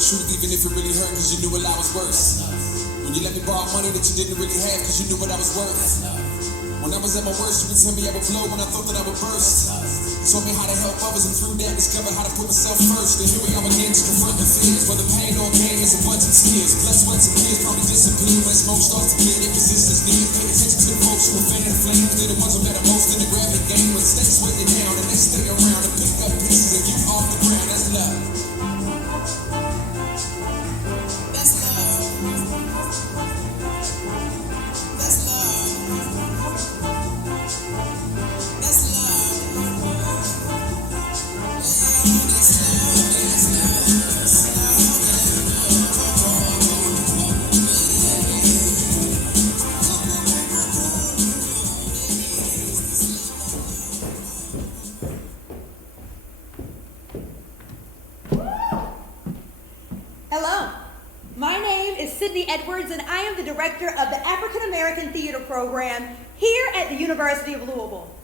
truth even if it really hurt, cause you knew what I was worth. When you let me borrow money that you didn't really have, cause you knew what I was worth. When I was at my worst, you would tell me I would blow when I thought that I would burst. You taught me how to help others, and through that discovered how to put myself first. And here we are again to confront the fears, whether pain or gain is a bunch of tears. Blood, sweat, and tears probably disappear when smoke starts to clear. Their resistance needed. Pay attention to the folks who will fan the flames. They're the ones who matter most in the gravity game. When stakes weight you down and they stay around and pick up pieces of you off the ground. That's love. That's love. That's love. That's love. Hello, my name is Sidney Edwards, and I am the director of the African American Theater Program here at the University of Louisville.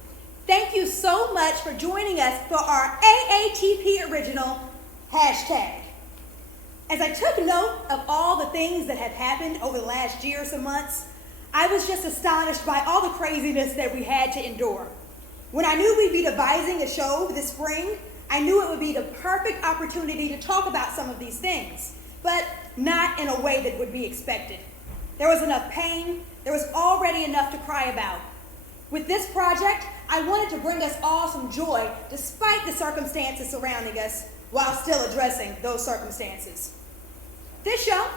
Thank you so much for joining us for our AATP Original hashtag. As I took note of all the things that have happened over the last year or so months, I was just astonished by all the craziness that we had to endure. When I knew we'd be devising a show this spring, I knew it would be the perfect opportunity to talk about some of these things, but not in a way that would be expected. There was enough pain, there was already enough to cry about. With this project, I wanted to bring us all some joy despite the circumstances surrounding us while still addressing those circumstances. This show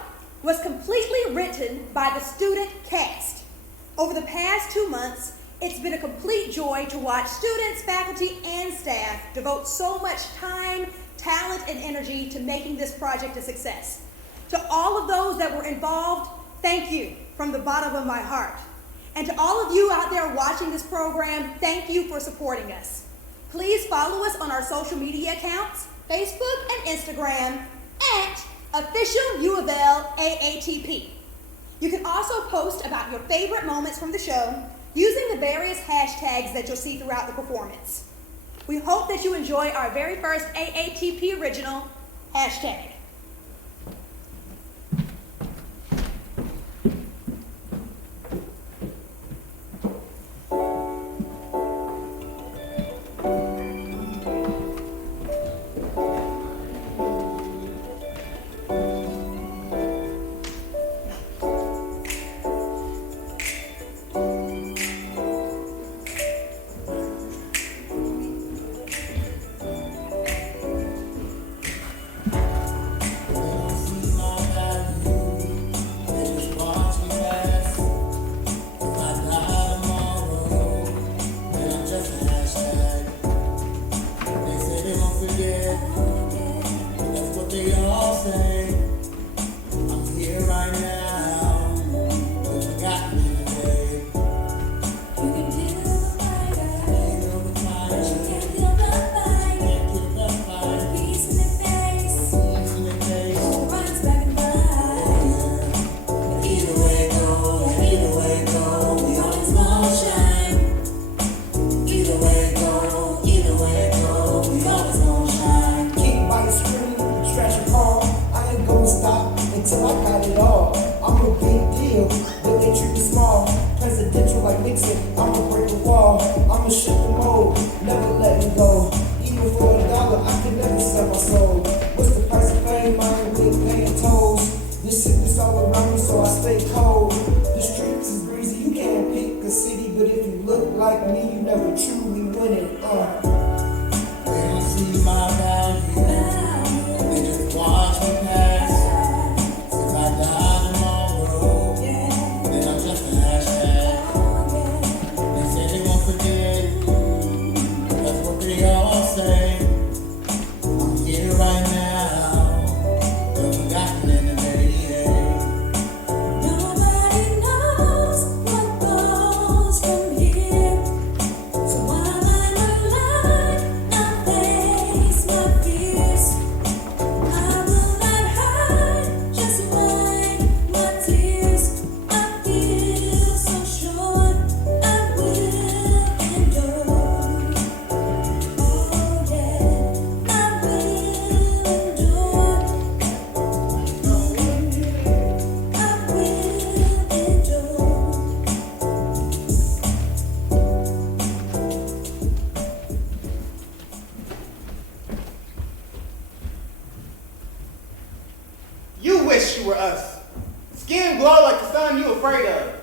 was completely written by the student cast. Over the past 2 months, it's been a complete joy to watch students, faculty, and staff devote so much time, talent, and energy to making this project a success. To all of those that were involved, thank you from the bottom of my heart. And to all of you out there watching this program, thank you for supporting us. Please follow us on our social media accounts, Facebook and Instagram, at Official U of L AATP. You can also post about your favorite moments from the show using the various hashtags that you'll see throughout the performance. We hope that you enjoy our very first AATP Original hashtag. So why am I not you were us. Skin glow like the sun you afraid of.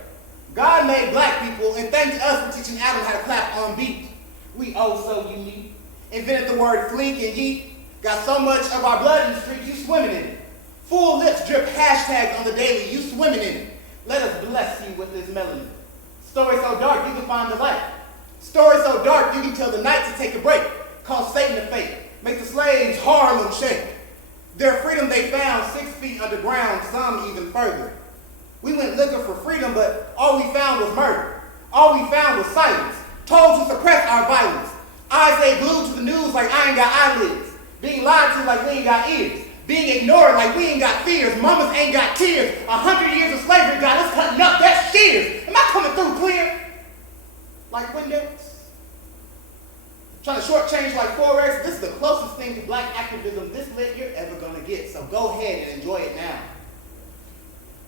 God made black people and thanked us for teaching Adam how to clap on beat. We oh so unique. Invented the word flink and yeet. Got so much of our blood in the streets, you swimming in it. Full lips drip hashtags on the daily, you swimming in it. Let us bless you with this melody. Story so dark you can find the light. Story so dark you can tell the night to take a break. Call Satan to fate. Make the slaves Harlem shake. Their freedom they found 6 feet underground, some even further. We went looking for freedom, but all we found was murder. All we found was silence, told to suppress our violence. Eyes they glued to the news like I ain't got eyelids. Being lied to like we ain't got ears. Being ignored like we ain't got fears. Mamas ain't got tears. 100 years of slavery got us cutting up, that's shears. Am I coming through clear? Like windows? Trying to shortchange like Forex? This is the closest thing to black activism this lit you're ever gonna get, so go ahead and enjoy it now.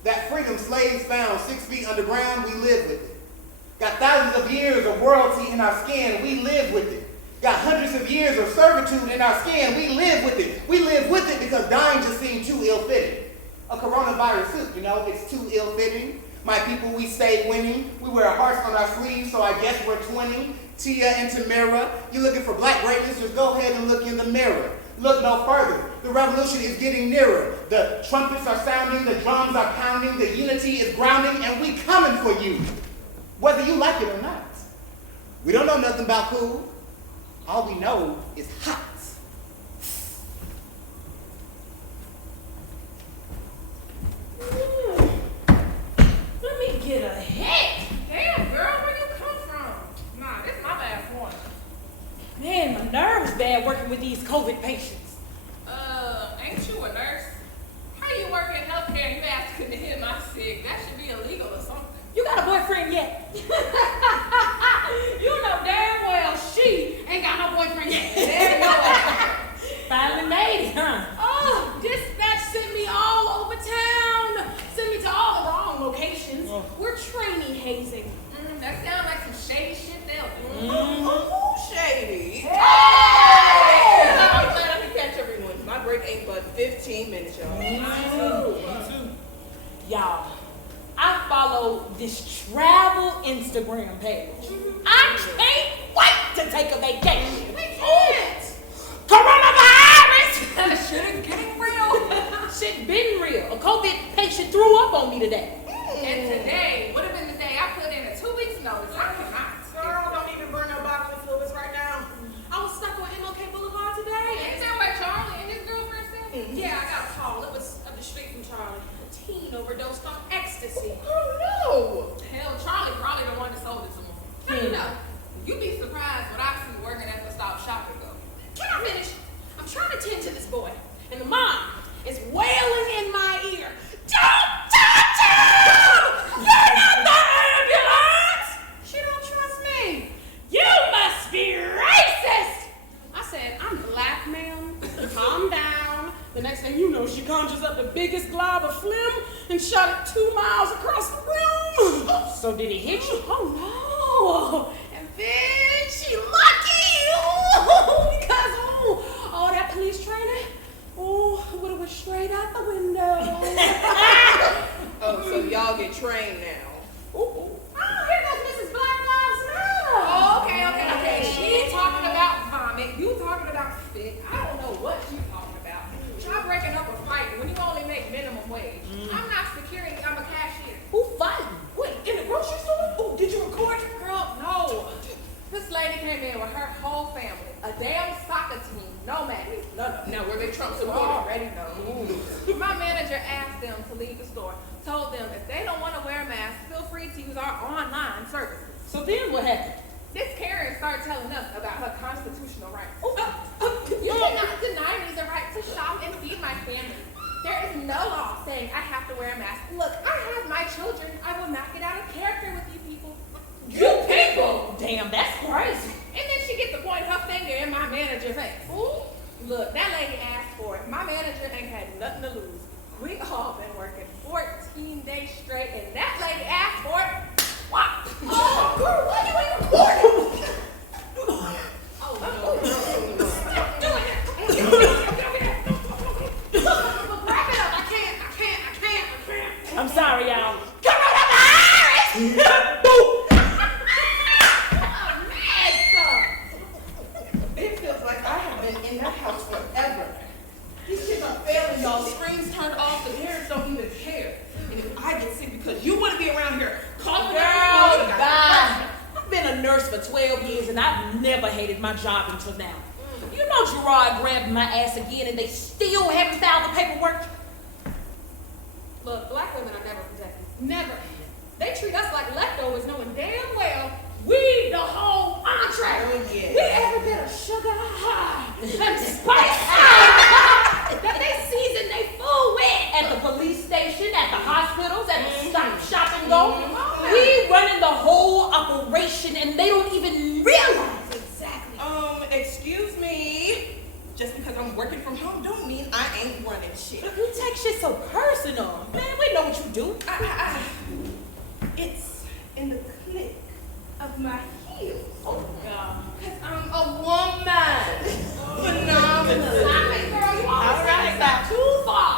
That freedom slaves found 6 feet underground, we live with it. Got thousands of years of royalty in our skin, we live with it. Got hundreds of years of servitude in our skin, we live with it. We live with it because dying just seemed too ill-fitting. A coronavirus suit, you know, it's too ill-fitting. My people, we stay winning. We wear hearts on our sleeves, so I guess we're twinning. Tia and Tamara, you looking for black greatness, just go ahead and look in the mirror. Look no further. The revolution is getting nearer. The trumpets are sounding, the drums are pounding, the unity is grounding, and we coming for you, whether you like it or not. We don't know nothing about cool. All we know is hot. Let me get a hit. Damn, girl, where you come from? Nah, this is my last one. Man, my nerves bad working with these COVID patients. Ain't you a nurse? How you work in healthcare and you asking him I'm sick? That should be illegal or something. You got a boyfriend yet? You know damn well she ain't got no boyfriend yet. There you go. Finally made it, huh? Oh, dispatch sent me all over town. Sent me to all the wrong locations. We're training hazing. That sounds like some shady shit they'll do. Shady. Hey! I'm glad I can catch everyone. My break ain't but 15 minutes, y'all. Me too. Y'all, I follow this travel Instagram page. I can't wait to take a vacation. We can't. Coronavirus! Shit getting real. Shit been real. A COVID patient threw up on me today. And today would have been the day I put in a 2 weeks notice. I cannot. Girl, don't even burn no bodily fluids right now. I was stuck on MLK Boulevard today. Ain't that where Charlie and his girlfriend said? Yeah, I got a call. It was up the street from Charlie. A teen overdosed on ecstasy. Oh no. Hell, Charlie probably the one that sold it to him. How you know? You'd be surprised what I see working at the stop shopping though. Can I finish? I'm trying to tend to this boy, and the mom is wailing in my ear. Don't touch him! You're not the ambulance! She don't trust me. You must be racist! I said, I'm black, ma'am. Calm down. The next thing you know, she conjures up the biggest glob of phlegm and shot it 2 miles across the room. So did it hit you? Oh, no. And then she lucky. Because, that police training, it would have went straight out the window. Oh, so y'all get trained now. Oh, here goes Mrs. Black Lives Matter. Oh, okay. She talking about vomit. You talking about spit. I don't know what you talking about. Try breaking up a fight when you only make minimum wage. I'm not security. I'm a cashier. Who fighting? Wait, in the grocery store? Oh, did you record it? Girl, no. This lady came in with her whole family. A damn soccer team. No man. Now, were they Trump You supporters? already know. My manager asked them to leave the store. Told them if they don't want to wear a mask, feel free to use our online services. So then what happened? This Karen started telling us about her constitutional rights. You cannot deny me the right to shop and feed my family. There is no law saying I have to wear a mask. Look, I have my children. I will not get out of character with you people. You people! Damn, that's crazy. And then she gets to point her finger in my manager's face. Ooh. Look, that lady asked for it. My manager ain't had nothing to lose. We all been working 14 days straight, and that lady asked for it. What? Oh, girl, why you ain't recording? Stop doing that. But wrap it up. I can't. for 12 years and I've never hated my job until now. You know Gerard grabbed my ass again and they still haven't filed the paperwork? Look, black women are never protected. Never. They treat us like leftovers, knowing damn well we the whole entree. Oh, yeah. We every bit of sugar high and spice high that they season they food with. At the police station, at the hospitals, at the stop and go. We running the whole operation and they don't even realize. Exactly. Excuse me. Just because I'm working from home don't mean I ain't running shit. You take shit so personal. Man, we know what you do. It's in the click of my heels. Oh, God. Because I'm a woman. Phenomenal. Stop it, girl. You All always right, say now. too far.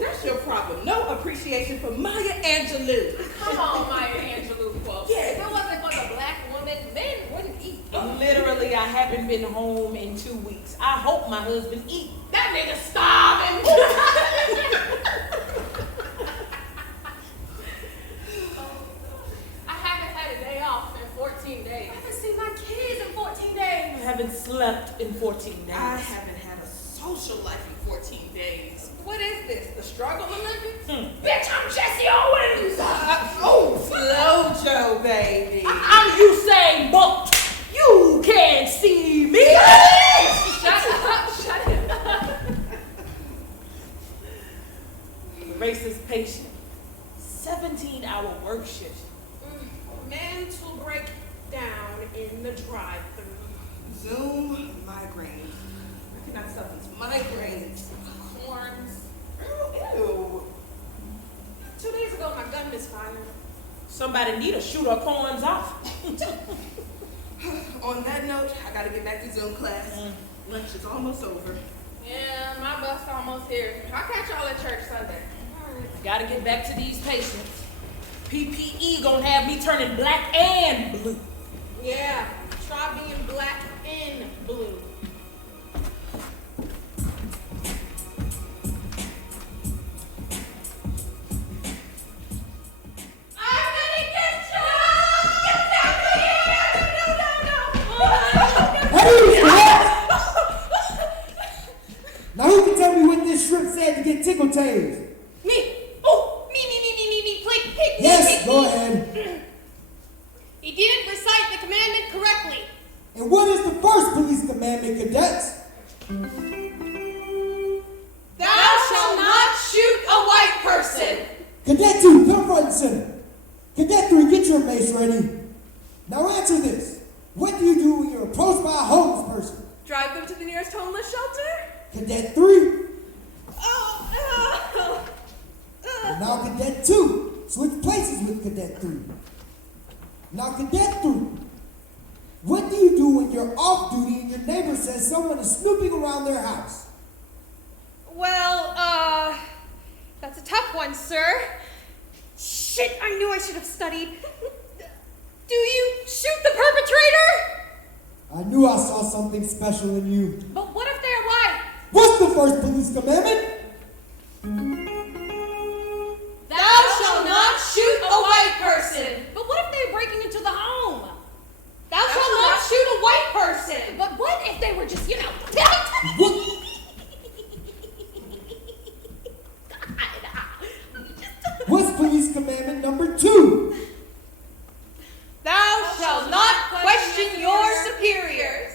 That's your problem. No appreciation for Maya Angelou. Come on, Maya Angelou quote. Yeah. If it wasn't for the black woman, men wouldn't eat. Literally, I haven't been home in 2 weeks. I hope my husband eat. That nigga starving. I haven't had a day off in 14 days. I haven't seen my kids in 14 days. I haven't slept in 14 days. I haven't had a social life in 14 days. What is this? The struggle Olympics? Bitch, I'm Jesse Owens. Flojo, baby. I'm Usain Bolt. You can't see me. Shut up, shut him up. Racist patient. 17-hour work shift. Mental breakdown in the drive-thru. Zoom migraine. Recognize something's migraines. Horns. Ew. 2 days ago, my gun misfired. Somebody need to shoot her corns off. On that note, I gotta get back to Zoom class. Lunch is almost over. Yeah, my bus almost here. I'll catch y'all at church Sunday. Gotta get back to these patients. PPE gonna have me turning black and blue. Yeah, try being black and blue. I'm gonna get you! Get back here! No! Hey, now who can tell me what this shrimp said to get tickle tased? Me. Oh, me, please. Yes, go ahead. He didn't recite the commandment correctly. And what is the first police commandment, cadets? Thou shalt not shoot a white person. Cadet 2, come front and center. Cadet 3, get your mace ready. Now answer this. What do you do when you're approached by a homeless person? Drive them to the nearest homeless shelter? Cadet 3. Oh, And now Cadet 2, switch places with Cadet 3. Now Cadet 3, what do you do when you're off duty and your neighbor says someone is snooping around their house? Well, that's a tough one, sir. Shit, I knew I should have studied. Do you shoot the perpetrator? I knew I saw something special in you. But what if they're white? What's the first police commandment? Thou shalt not shoot a white person. But what if they're breaking into the home? Thou shalt not shoot a white person. But what if they were just, What? What's police commandment number 2? Thou shalt not question your superiors.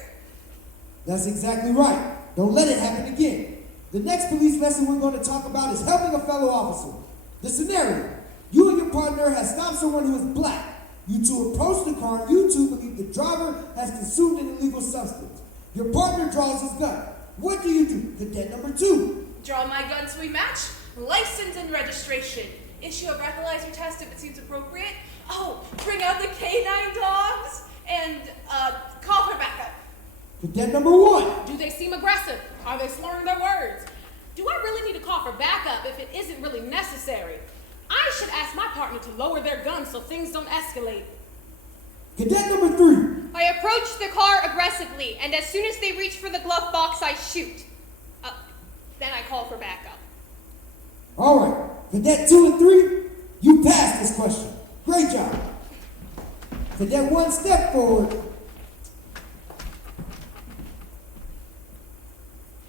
That's exactly right. Don't let it happen again. The next police lesson we're going to talk about is helping a fellow officer. The scenario: you and your partner have stopped someone who is black. You two approach the car and you two believe the driver has consumed an illegal substance. Your partner draws his gun. What do you do? Cadet number 2. Draw my gun so we match. License and registration. Issue a breathalyzer test if it seems appropriate. Oh, bring out the canine dogs and call for backup. Cadet number 1. Do they seem aggressive? Are they slurring their words? Do I really need to call for backup if it isn't really necessary? I should ask my partner to lower their guns so things don't escalate. Cadet number 3. I approach the car aggressively, and as soon as they reach for the glove box, I shoot. Then I call for backup. All right. Cadet 2 and 3, you passed this question. Great job. Cadet 1, step forward.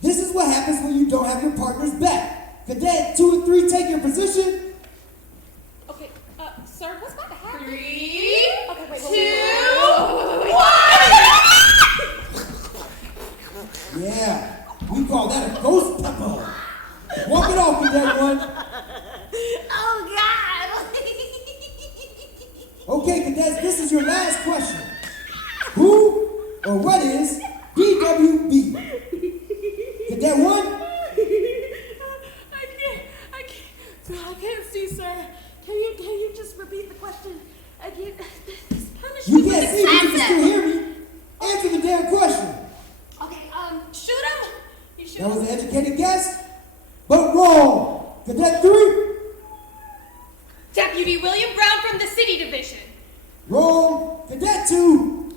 This is what happens when you don't have your partner's back. Cadet 2 and 3, take your position. Okay, sir, what's about to happen? 3, Okay, wait, 2, wait. 1. Yeah, we call that a ghost pepper. Walk it off, Cadet 1. Oh, God. Okay, cadets, this is your last question. Who or what is DWB? Cadet 1? I can't see, sir. Can you just repeat the question again? This punishment You was can't see, but you can excessive. still hear me. Answer the damn question. Okay, shoot him. You shoot That was him. an educated guess, but wrong. Cadet 3? Deputy William Brown from the City Division. Wrong. Cadet 2?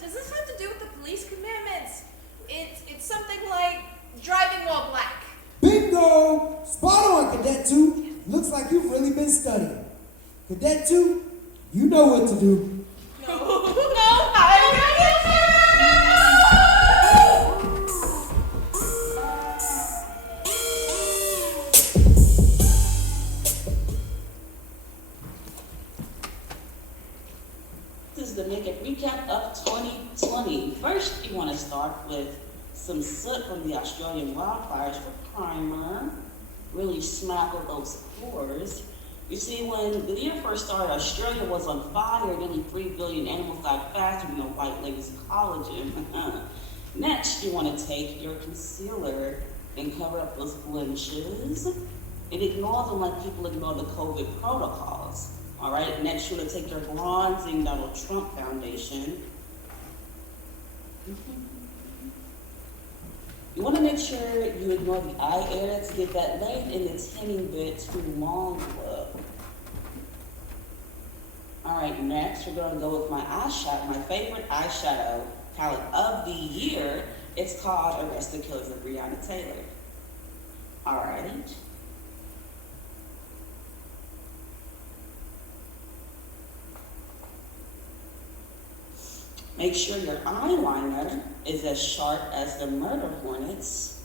Does this have to do with the police commandments? It's something like driving while black. Bingo! Spot on, Cadet 2. Looks like you've really been studying. Cadet 2, you know what to do. This is the naked recap of 2020. First, you want to start with some soot from the Australian wildfires for primer. Really smackle those pores. You see, when the year first started, Australia was on fire. Nearly 3 billion animals died faster than a white lady's collagen. Next, you want to take your concealer and cover up those blemishes and ignore them like people ignore the COVID protocols. All right, next you want to take your bronzing Donald Trump foundation. You want to make sure you ignore the eye area to get that late and the teeny bit too long look. All right, next we're going to go with my eyeshadow, my favorite eyeshadow palette of the year. It's called Arrest the Killers of Breonna Taylor. All right. Make sure your eyeliner is as sharp as the murder hornets.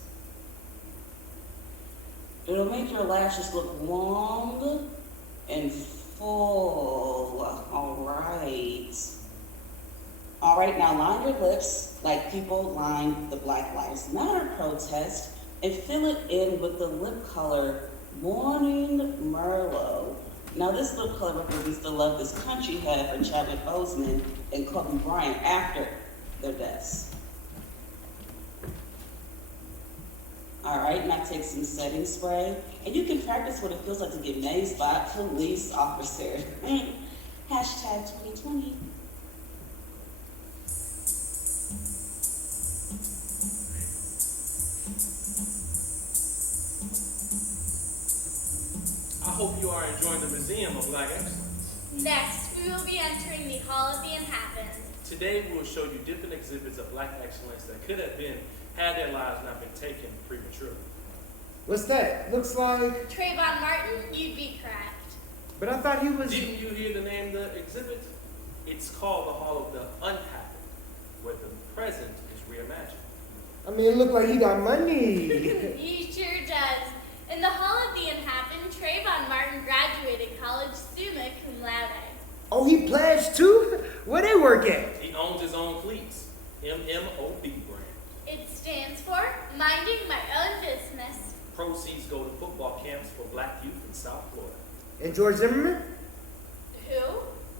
It'll make your lashes look long and full. All right. All right, now line your lips like people line the Black Lives Matter protest and fill it in with the lip color Morning Merlot. Now this lip color represents the love this country had for Chadwick Boseman and Kobe Bryant after their deaths. All right, now take some setting spray, and you can practice what it feels like to get mazed by a police officer. Hashtag 2020. I hope you are enjoying the Museum of Black Excellence. Next, we will be entering the Hall of the Inhabitants. Today we will show you different exhibits of Black excellence that could have been had their lives not been taken prematurely. What's that? Looks like... Trayvon Martin, you'd be correct. But I thought he was... Didn't you hear the name of the exhibit? It's called the Hall of the Unhappy, where the present is reimagined. I mean, it looked like he got money. He sure does. In the Hall of the Inhabitants, Trayvon Martin graduated college summa cum laude. Oh, he pledged too? Where they work at? He owns his own cleats, MMOB brand. It stands for Minding My Own Business. Proceeds go to football camps for black youth in South Florida. And George Zimmerman? Who?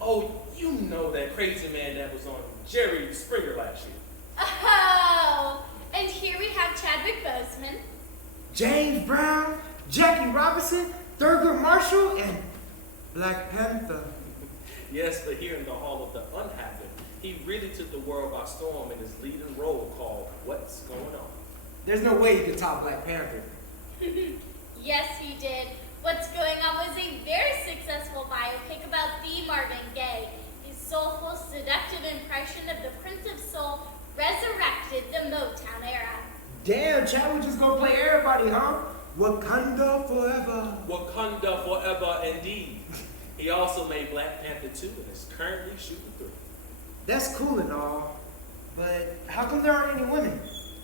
Oh, you know that crazy man that was on Jerry Springer last year. Oh, and here we have Chadwick Boseman. James Brown, Jackie Robinson, Thurgood Marshall, and Black Panther. Yes, but here in the Hall of the Unhappy, he really took the world by storm in his leading role called What's Going On. There's no way you can top Black Panther. Yes, he did. What's Going On was a very successful biopic about the Marvin Gaye. His soulful, seductive impression of the Prince of Soul resurrected the Motown era. Damn, Chadwick just gonna play everybody, huh? Wakanda forever. Wakanda forever indeed. He also made Black Panther 2 and is currently shooting 3. That's cool and all, but how come there aren't any women?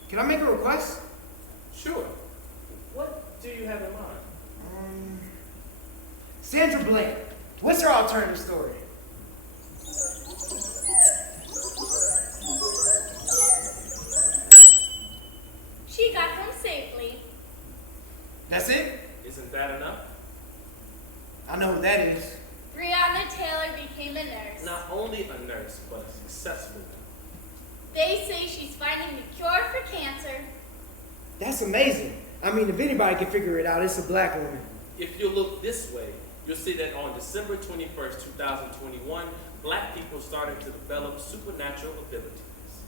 Can I make a request? Sure. What do you have in mind? Sandra Blake. What's her alternative story? She got home safely. That's it? Isn't that enough? I know who that is. Breonna Taylor became a nurse. Not only a nurse, but a successful one. They say she's finding the cure for cancer. That's amazing. I mean, if anybody can figure it out, it's a black woman. If you look this way, you'll see that on December 21st, 2021, Black people started to develop supernatural abilities.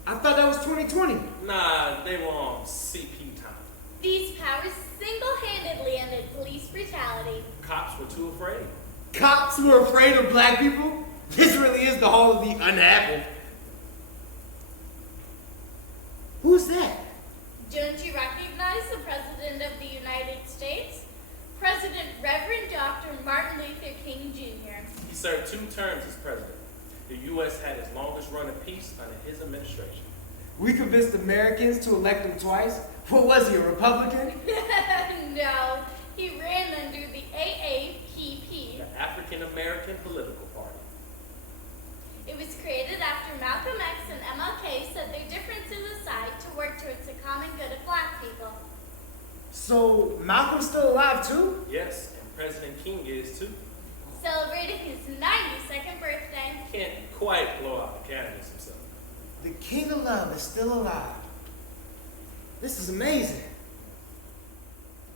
I thought that was 2020. Nah, they were on CP time. These powers single-handedly ended police brutality. Cops were too afraid. Cops were afraid of black people? This really is the whole of the unhappened. Who's that? Don't you recognize the President of the United States? President Reverend Dr. Martin Luther King Jr. He served 2 terms as president. The U.S. had its longest run of peace under his administration. We convinced Americans to elect him twice? What was he, a Republican? No, he ran under the AATP. The African American Political Party. It was created after Malcolm X and MLK set their differences aside to work towards the common good of black people. So, Malcolm's still alive too? Yes, and President King is too. Celebrating his 92nd birthday. Can't quite blow out the candles himself. The King of Love is still alive. This is amazing.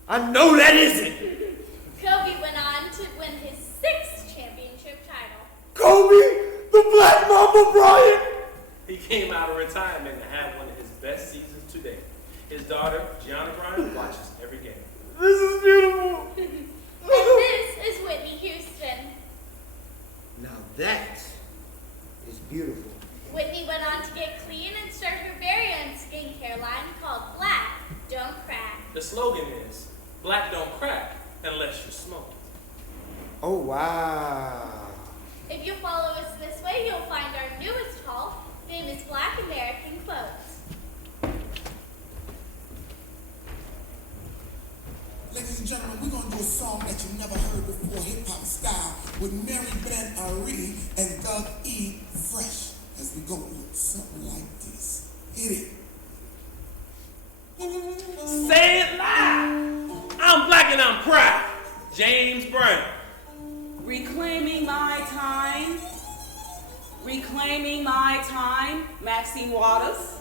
I know that isn't. Kobe went on to win his 6th championship title. Kobe, the Black Mamba Bryant. He came out of retirement and had one of his best seasons to date. His daughter, Gianna Bryant, watches every game. This is beautiful. And this is Whitney Houston. Now that is beautiful. Whitney went on to get clean and start her very own skincare line called Black Don't Crack. The slogan is, Black don't crack unless you smoke it. Oh, wow. If you follow us this way, you'll find our newest haul, famous Black American quotes. Ladies and gentlemen, we're gonna do a song that you never heard before, hip-hop style, with Mary Ben Ari and Doug E. Fresh, as we go with something like this. Hit it. Say it loud. I'm black and I'm proud. James Brown. Reclaiming my time. Reclaiming my time. Maxine Waters.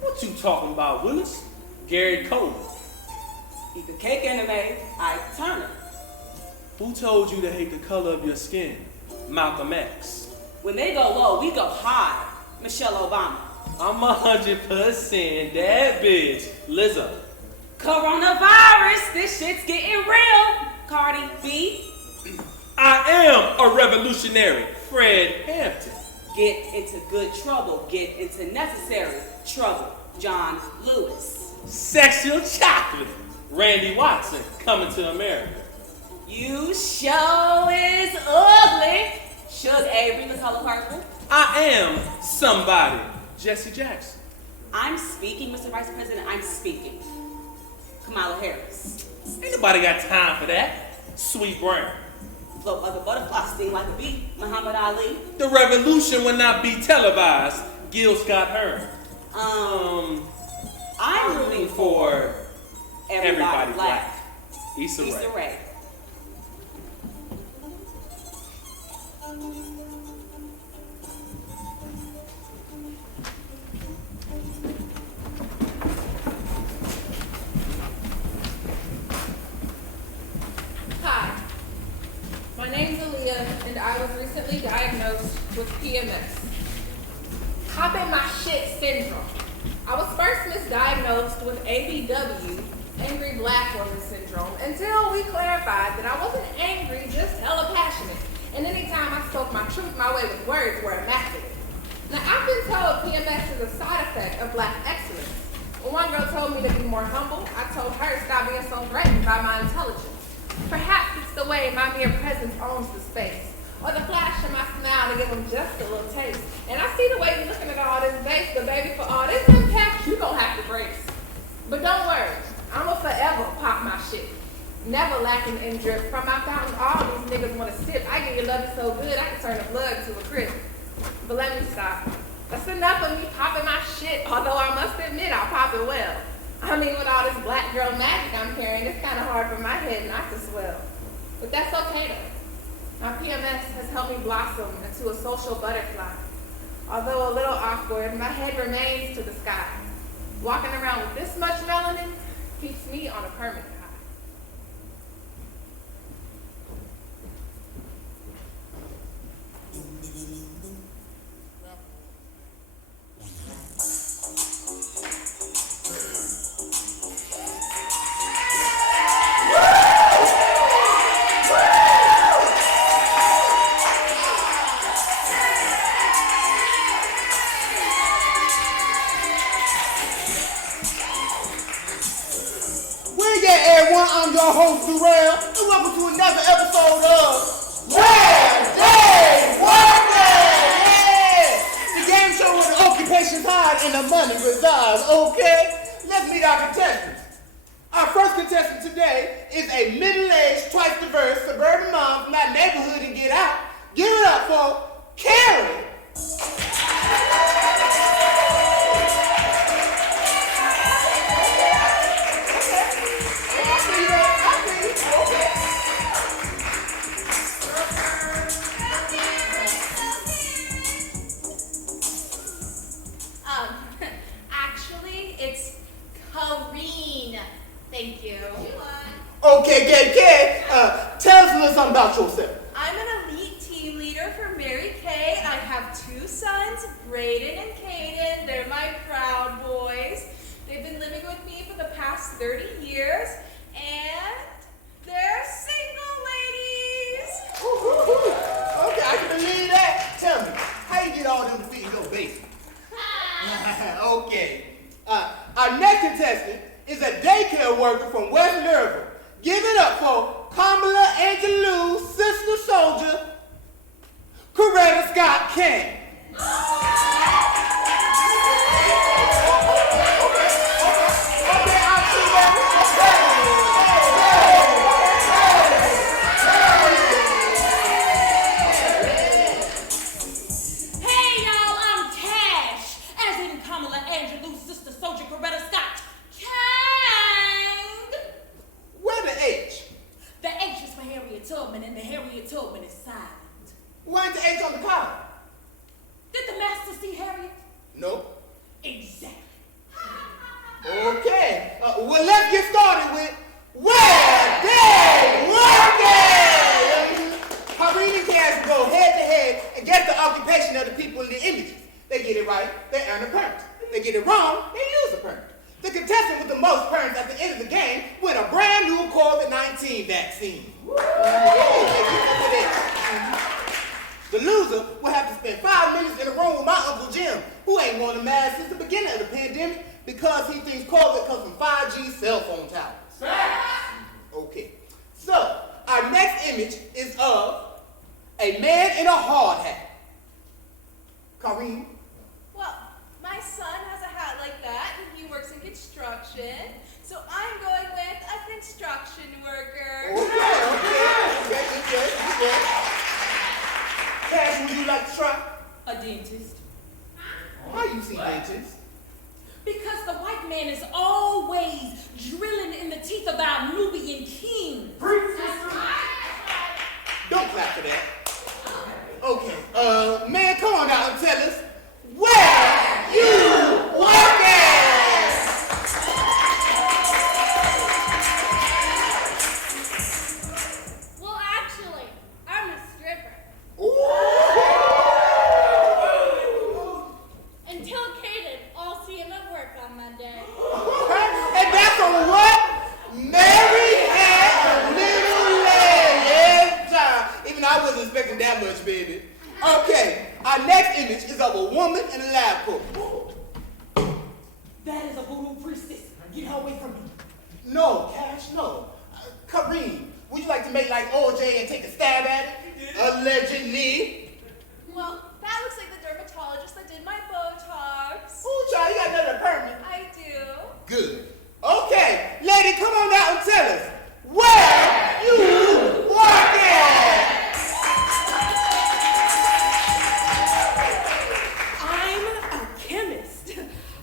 What you talking about, Willis? Gary Coleman. Eat the cake anime. Ike Turner. Who told you to hate the color of your skin? Malcolm X. When they go low, we go high. Michelle Obama. I'm 100% that bitch. Lizzo. Coronavirus, this shit's getting real. Cardi B. I am a revolutionary. Fred Hampton. Get into good trouble. Get into necessary trouble. John Lewis. Sexual chocolate. Randy Watson coming to America. You show is ugly. Suge Avery, The Color Purple. I am somebody. Jesse Jackson. I'm speaking, Mr. Vice President, I'm speaking. Kamala Harris. Ain't nobody got time for that. Sweet Brown. Float like a butterfly, sting like a bee. Muhammad Ali. The revolution will not be televised. Gil Scott Heron. I'm rooting for everybody black. Issa Rae. Issa Rae. Hi, my name's Aaliyah, and I was recently diagnosed with PMS. Popping my shit syndrome. I was first misdiagnosed with ABW, Angry Black Woman Syndrome, until we clarified that I wasn't angry, just hella passionate. And anytime I spoke my truth, my way with words were immaculate. Now, I've been told PMS is a side effect of Black excellence. When one girl told me to be more humble, I told her stop being so threatened by my intelligence. Perhaps it's the way my mere presence owns the space, or the flash of my smile to give them just a little taste. And I see the way you're looking at all this bass, but baby, for all this impact, you gon' have to brace. But don't worry, I'ma forever pop my shit. Never lacking in drip. From my fountain, all these niggas wanna sip. I get your love so good, I can turn the blood to a crisp. But let me stop. That's enough of me popping my shit, although I must admit I'll pop it well. I mean, with all this black girl magic I'm carrying, it's kind of hard for my head not to swell. But that's okay though. My PMS has helped me blossom into a social butterfly. Although a little awkward, my head remains to the sky. Walking around with this much melanin keeps me on a permanent high. I'm your host, Durrell, and welcome to another episode of Where They Working! Yeah! The game show where the occupation's high and the money resides, okay? Let's meet our contestants. Our first contestant today is a middle-aged, twice-diverse suburban mom from that neighborhood and Get Out. Give it up for Carrie! Actually, it's Kareen. Thank you. Okay, Gay, tell us a little something about yourself. I'm an elite team leader for Mary Kay. I have 2 sons, Brayden and Caden. They're my proud boys. They've been living with me for the past 30 years, and they're single ladies. Okay, I can believe that. Tell me, how you get all them to fit in your basement? Okay. Our next contestant is a daycare worker from West Louisville. Give it up for Kamala Angelou's sister soldier, Coretta Scott King. Hey y'all, I'm Cash, as in Kamala Angelou's sister soldier Coretta Scott King. Where the H? The H is for Harriet Tubman, and the Harriet Tubman is silent. Why ain't the H on the collar? Did the master see Harriet? Nope. Exactly. Okay. Well, let's get started with Where They Working! Kareen and Cass go head to head and guess the occupation of the people in the images. They get it right, they earn a permit. They get it wrong, they lose a permit. The contestant with the most permits at the end of the game win a brand new COVID-19 vaccine. The loser will have to spend 5 minutes in a room with my Uncle Jim, who ain't worn a mask since the beginning of the pandemic because he thinks COVID comes from 5G cell phone towers. Okay, so our next image is of a man in a hard hat. Kareen? Well, my son has a hat like that, and he works in construction. So I'm going with a construction worker. Okay. Cash, would you like to try? A dentist. How you see dentists? Because the white man is always drilling in the teeth of our Nubian king. Don't clap for that. Okay, man, come on out and tell us where you working? Well, actually, I'm a stripper. Until Caden, I'll see him at work on Monday. And that's on what? Mary had a little leg. Yes, child. Even I wasn't expecting that much, baby. Okay, our next image is of a woman in a lab coat. That is a voodoo priestess. Get her away from me. No, Cash, no. Kareen, Would you like to make like OJ and take a stab at it? Allegedly. Well, that looks like the dermatologist that did my Botox. Ooh, child, you got another permanent. I do. Good. Okay, lady, come on out and tell us where you working. I'm a chemist.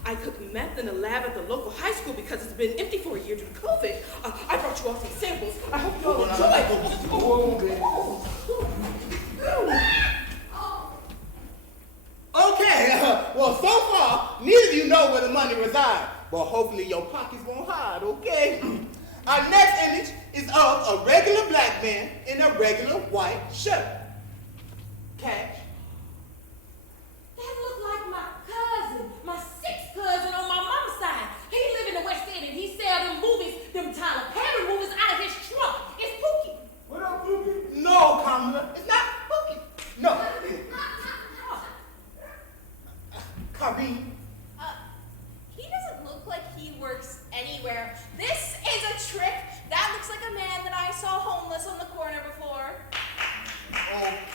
I cook meth in a lab at the local high school because it's been empty for a year due to COVID. I brought you all some samples. I hope you all enjoy. Okay, well, so far, neither of you know where the money resides, but hopefully your pockets won't hide, okay? Our next image is of a regular black man in a regular white shirt. Cash. That look like my cousin, my sixth cousin on my mom's side. He live in the West End and he sell them movies, them Tyler Perry movies out of his trunk. It's Pookie. What up, Pookie? No, Kamala, it's not Pookie. No. Kareem. He doesn't look like he works anywhere. This is a trick. That looks like a man that I saw homeless on the corner before.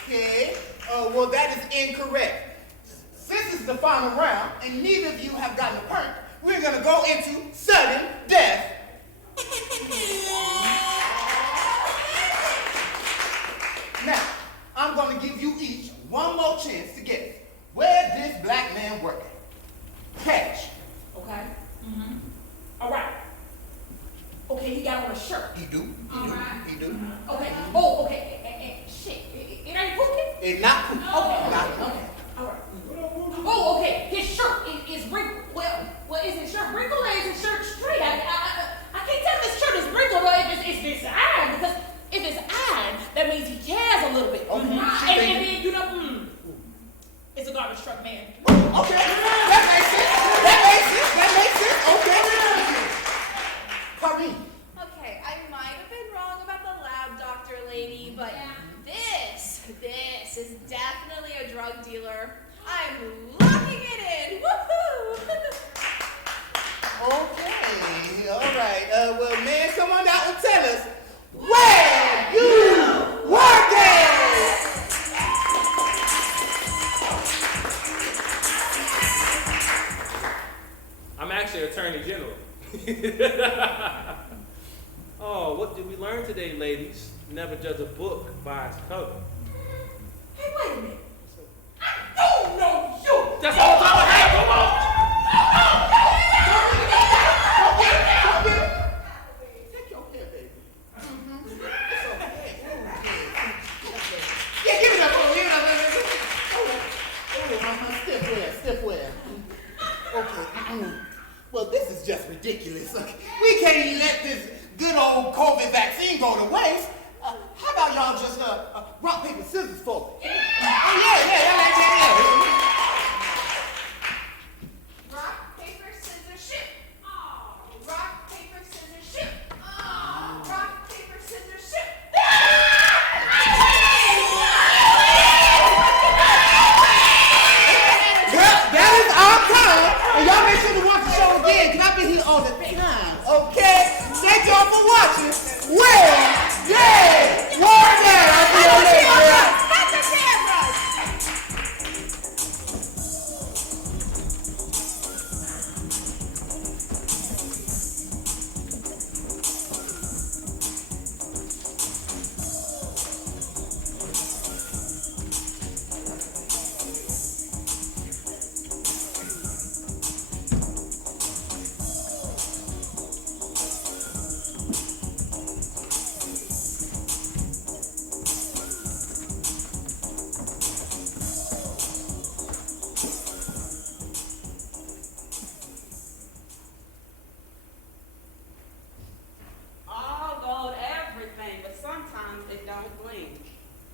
Okay, well that is incorrect. Since this is the final round and neither of you have gotten a perk, we're gonna go into sudden death. Now, I'm gonna give you each one more chance to guess where this black man working. Cash. Okay. All right. Okay, he got on a shirt. He do. He do. Okay. Oh, okay. Shit. It ain't Pookie? It's not Pookie. Okay. Not Okay. Pookie. All right. Oh, okay. His shirt is wrinkled. Well, is his shirt wrinkled or is his shirt straight? I can't tell if his shirt is wrinkled or if it's iron, because if it's iron, that means he cares a little bit. Okay. And then, you know, it's a garbage truck man. Okay. That makes sense. Okay. Kareem. Okay, I might have been wrong about the lab doctor lady, but this is definitely a drug dealer. I'm locking it in. Woohoo! Okay, all right. Well, man, come on out and tell us where you working. I'm actually Attorney General. Oh, what did we learn today, ladies? Never judge a book by its cover. Hey, wait a minute. I don't know you. That's all I'm talking about. Come on. Take your care, baby. It's okay. Yeah, give it up. Stiff wear. Okay. Well, this is just ridiculous. We can't let this good old COVID vaccine go to waste. How about y'all just rock, paper, scissors for it? Yeah. Rock, paper, scissors, shoot. Oh, rock, paper, scissors, shoot. Oh, rock, paper, scissors, shoot. Well, that is our time. And y'all make sure to watch the show again, because I've been here all the time. Okay? Thank y'all for watching. Well, yeah! War down! I'll see y'all later.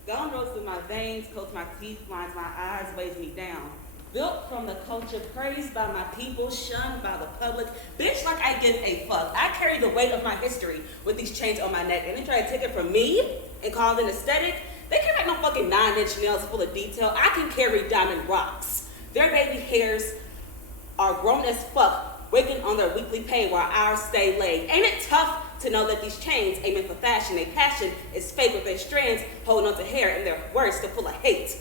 Gone goes through my veins, coats my teeth, blinds my eyes, weighs me down. Built from the culture, praised by my people, shunned by the public. Bitch, like I give a fuck. I carry the weight of my history with these chains on my neck, and they try to take it from me and call it an aesthetic. They can't make no fucking 9-inch nails full of detail. I can carry diamond rocks. Their baby hairs are grown as fuck, waking on their weekly pay while ours stay late. Ain't it tough to know that these chains ain't meant for fashion. Their passion is fake with their strands holding on to hair, and their words still full of hate.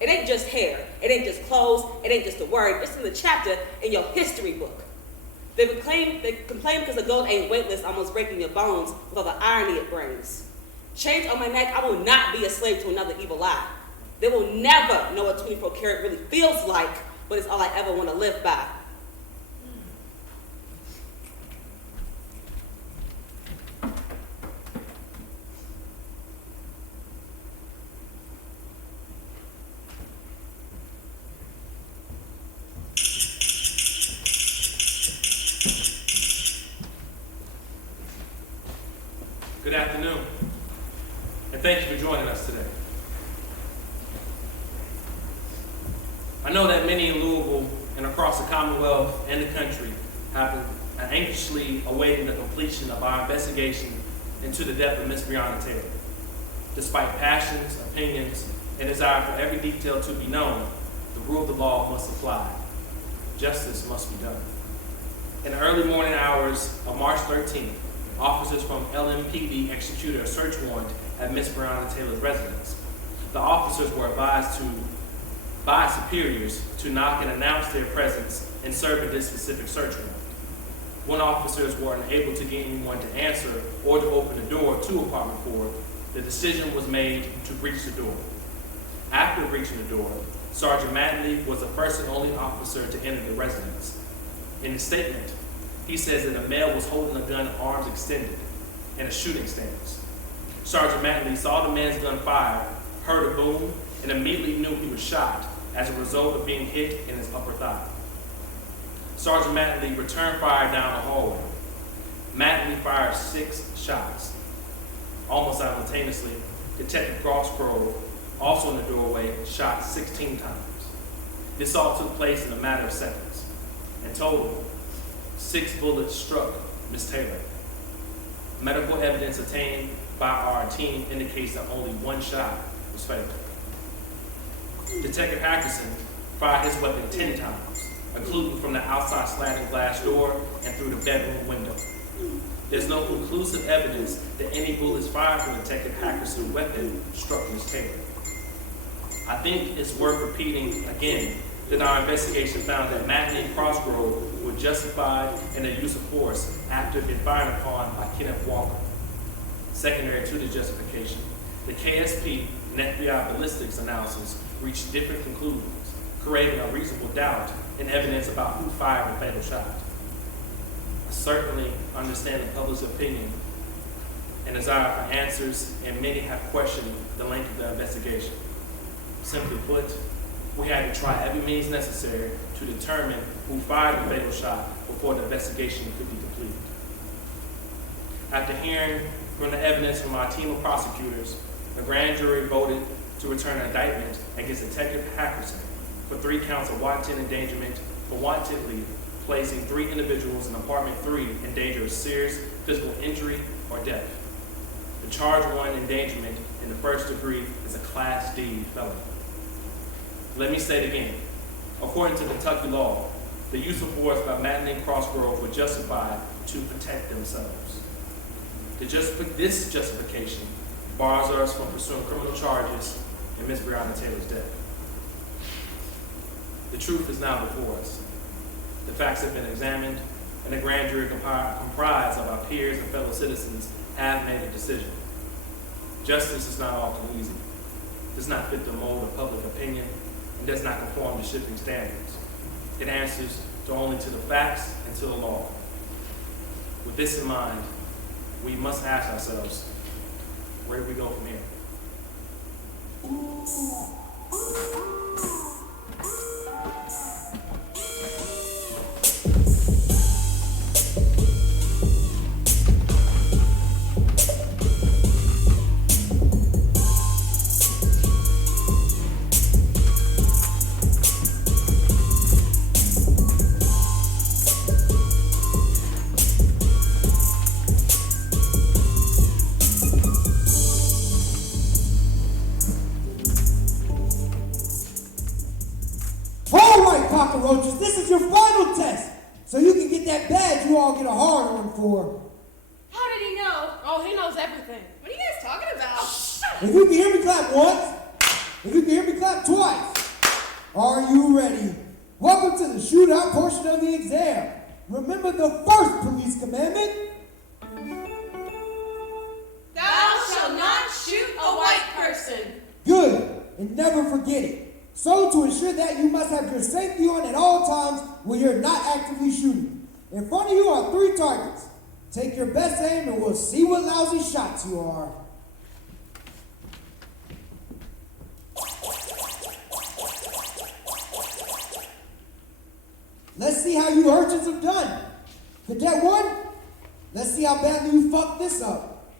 It ain't just hair, it ain't just clothes, it ain't just a word, it's in the chapter in your history book. They complain because the gold ain't weightless, almost breaking your bones with all the irony it brings. Chains on my neck, I will not be a slave to another evil lie. They will never know what 24 karat really feels like, but it's all I ever want to live by. Good afternoon, and thank you for joining us today. I know that many in Louisville and across the Commonwealth and the country have been anxiously awaiting the completion of our investigation into the death of Miss Breonna Taylor. Despite passions, opinions, and desire for every detail to be known, the rule of the law must apply. Justice must be done. In the early morning hours of March 13th, officers from LMPD executed a search warrant at Miss Breonna Taylor's residence. The officers were advised by superiors to knock and announce their presence in serving this specific search warrant. When officers were unable to get anyone to answer or to open the door to apartment 4, the decision was made to breach the door. After breaching the door, Sergeant Matley was the first and only officer to enter the residence. In his statement, he says that a male was holding a gun, arms extended, in a shooting stance. Sergeant Matley saw the man's gun fire, heard a boom, and immediately knew he was shot as a result of being hit in his upper thigh. Sergeant Matley returned fire down the hallway. Matley fired 6 shots. Almost simultaneously, Detective Crossgrove, also in the doorway, shot 16 times. This all took place in a matter of seconds. In total, 6 bullets struck Ms. Taylor. Medical evidence obtained by our team indicates that only 1 shot was fatal. Detective Hackerson fired his weapon 10 times, including from the outside sliding glass door and through the bedroom window. There's no conclusive evidence that any bullets fired from Detective Hackerson's weapon struck Ms. Taylor. I think it's worth repeating again that our investigation found that Matley and Crossgrove were justified in their use of force after being fired upon by Kenneth Walker. Secondary to the justification, the KSP and FBI ballistics analysis reached different conclusions, creating a reasonable doubt and evidence about who fired the fatal shot. I certainly understand the public's opinion and desire for answers, and many have questioned the length of the investigation. Simply put, we had to try every means necessary to determine who fired the fatal shot before the investigation could be completed. After hearing from the evidence from our team of prosecutors, the grand jury voted to return an indictment against Detective Hackerson for 3 counts of wanton endangerment for wantedly placing 3 individuals in apartment 3 in danger of serious physical injury or death. The charge 1 endangerment in the first degree is a Class D felony. Let me say it again. According to Kentucky law, the use of force by Matley and Crossgrove were justified to protect themselves. This justification bars us from pursuing criminal charges in Ms. Breonna Taylor's death. The truth is now before us. The facts have been examined, and the grand jury comprised of our peers and fellow citizens have made a decision. Justice is not often easy, does not fit the mold of public opinion, and does not conform to shifting standards. It answers only to the facts and to the law. With this in mind, we must ask ourselves, where do we go from here? Cockroaches, this is your final test, so you can get that badge you all get a hard one for. How did Oh, he knows everything. What are you guys talking about? If you can hear me clap once, if you can hear me clap twice, are you ready? Welcome to the shootout portion of the exam. Remember the first police commandment? Thou shalt not shoot a white person. Good, and never forget it. So to ensure that, you must have your safety on at all times when you're not actively shooting. In front of you are 3 targets. Take your best aim and we'll see what lousy shots you are. Let's see how you urchins have done. Cadet 1, let's see how badly you fucked this up.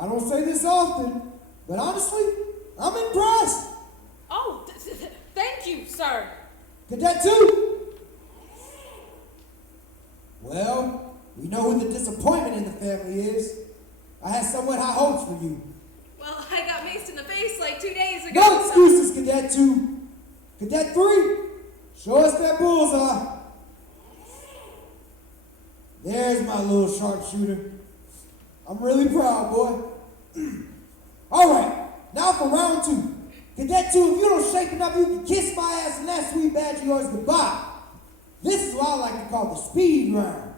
I don't say this often, but honestly, I'm impressed. Oh, thank you, sir. Cadet 2. Well, we know who the disappointment in the family is. I had somewhat high hopes for you. Well, I got maced in the face like 2 days ago. No excuses, Cadet 2. Cadet 3, show us that bullseye. There's my little sharpshooter. I'm really proud, boy. All right, now for round 2. Cadet 2, if you don't shape it up, you can kiss my ass and that sweet badge of yours goodbye. This is what I like to call the speed round.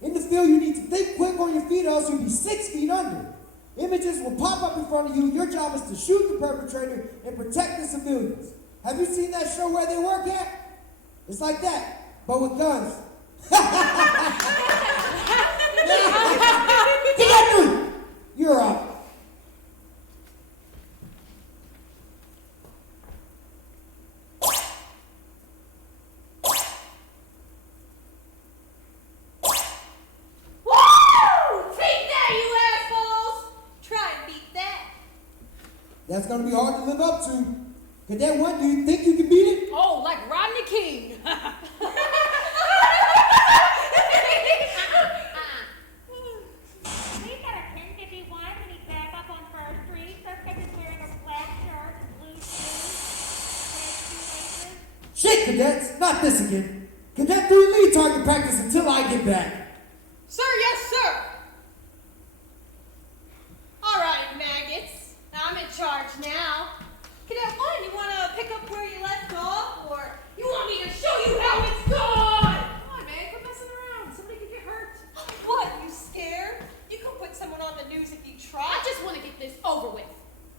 In the field, you need to think quick on your feet or else you'll be 6 feet under. Images will pop up in front of you. Your job is to shoot the perpetrator and protect the civilians. Have you seen that show Where They Work At? It's like that, but with guns. Cadet 3, you're up. That's going to be hard to live up to. Cadet 1, do you think you can beat it? Oh, like Rodney King. We got a 1051 when he back up on First Street. Suspect is wearing a black shirt and blue shoes. Red shoelaces. Shit, cadets, not this again. Cadet 3, lead target practice until I get back. Sir, yes, sir. All right, maggots. I'm in charge now. Cadet 1, you want to pick up where you left off, or you want me to show you how it's done? Come on, man, quit messing around. Somebody could get hurt. What, you scared? You could put someone on the news if you try. I just want to get this over with.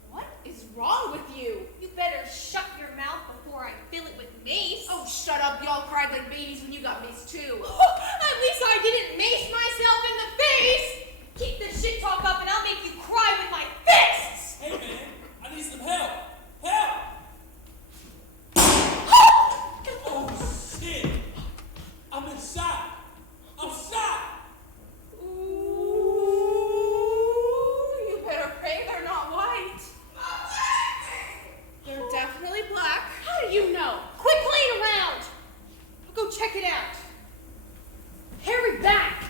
What is wrong with you? You better shut your mouth before I fill it with mace. Oh, shut up. Y'all cried like babies when you got maced, too. At least I didn't mace myself in the face. Keep this shit talk up and I'll make you cry with my fists. Hey man, I need some help. Help! Oh shit! I've been shot. I'm shot. Ooh, you better pray they're not white. They're definitely black. How do you know? Quit playing around. I'll go check it out. Harry, back!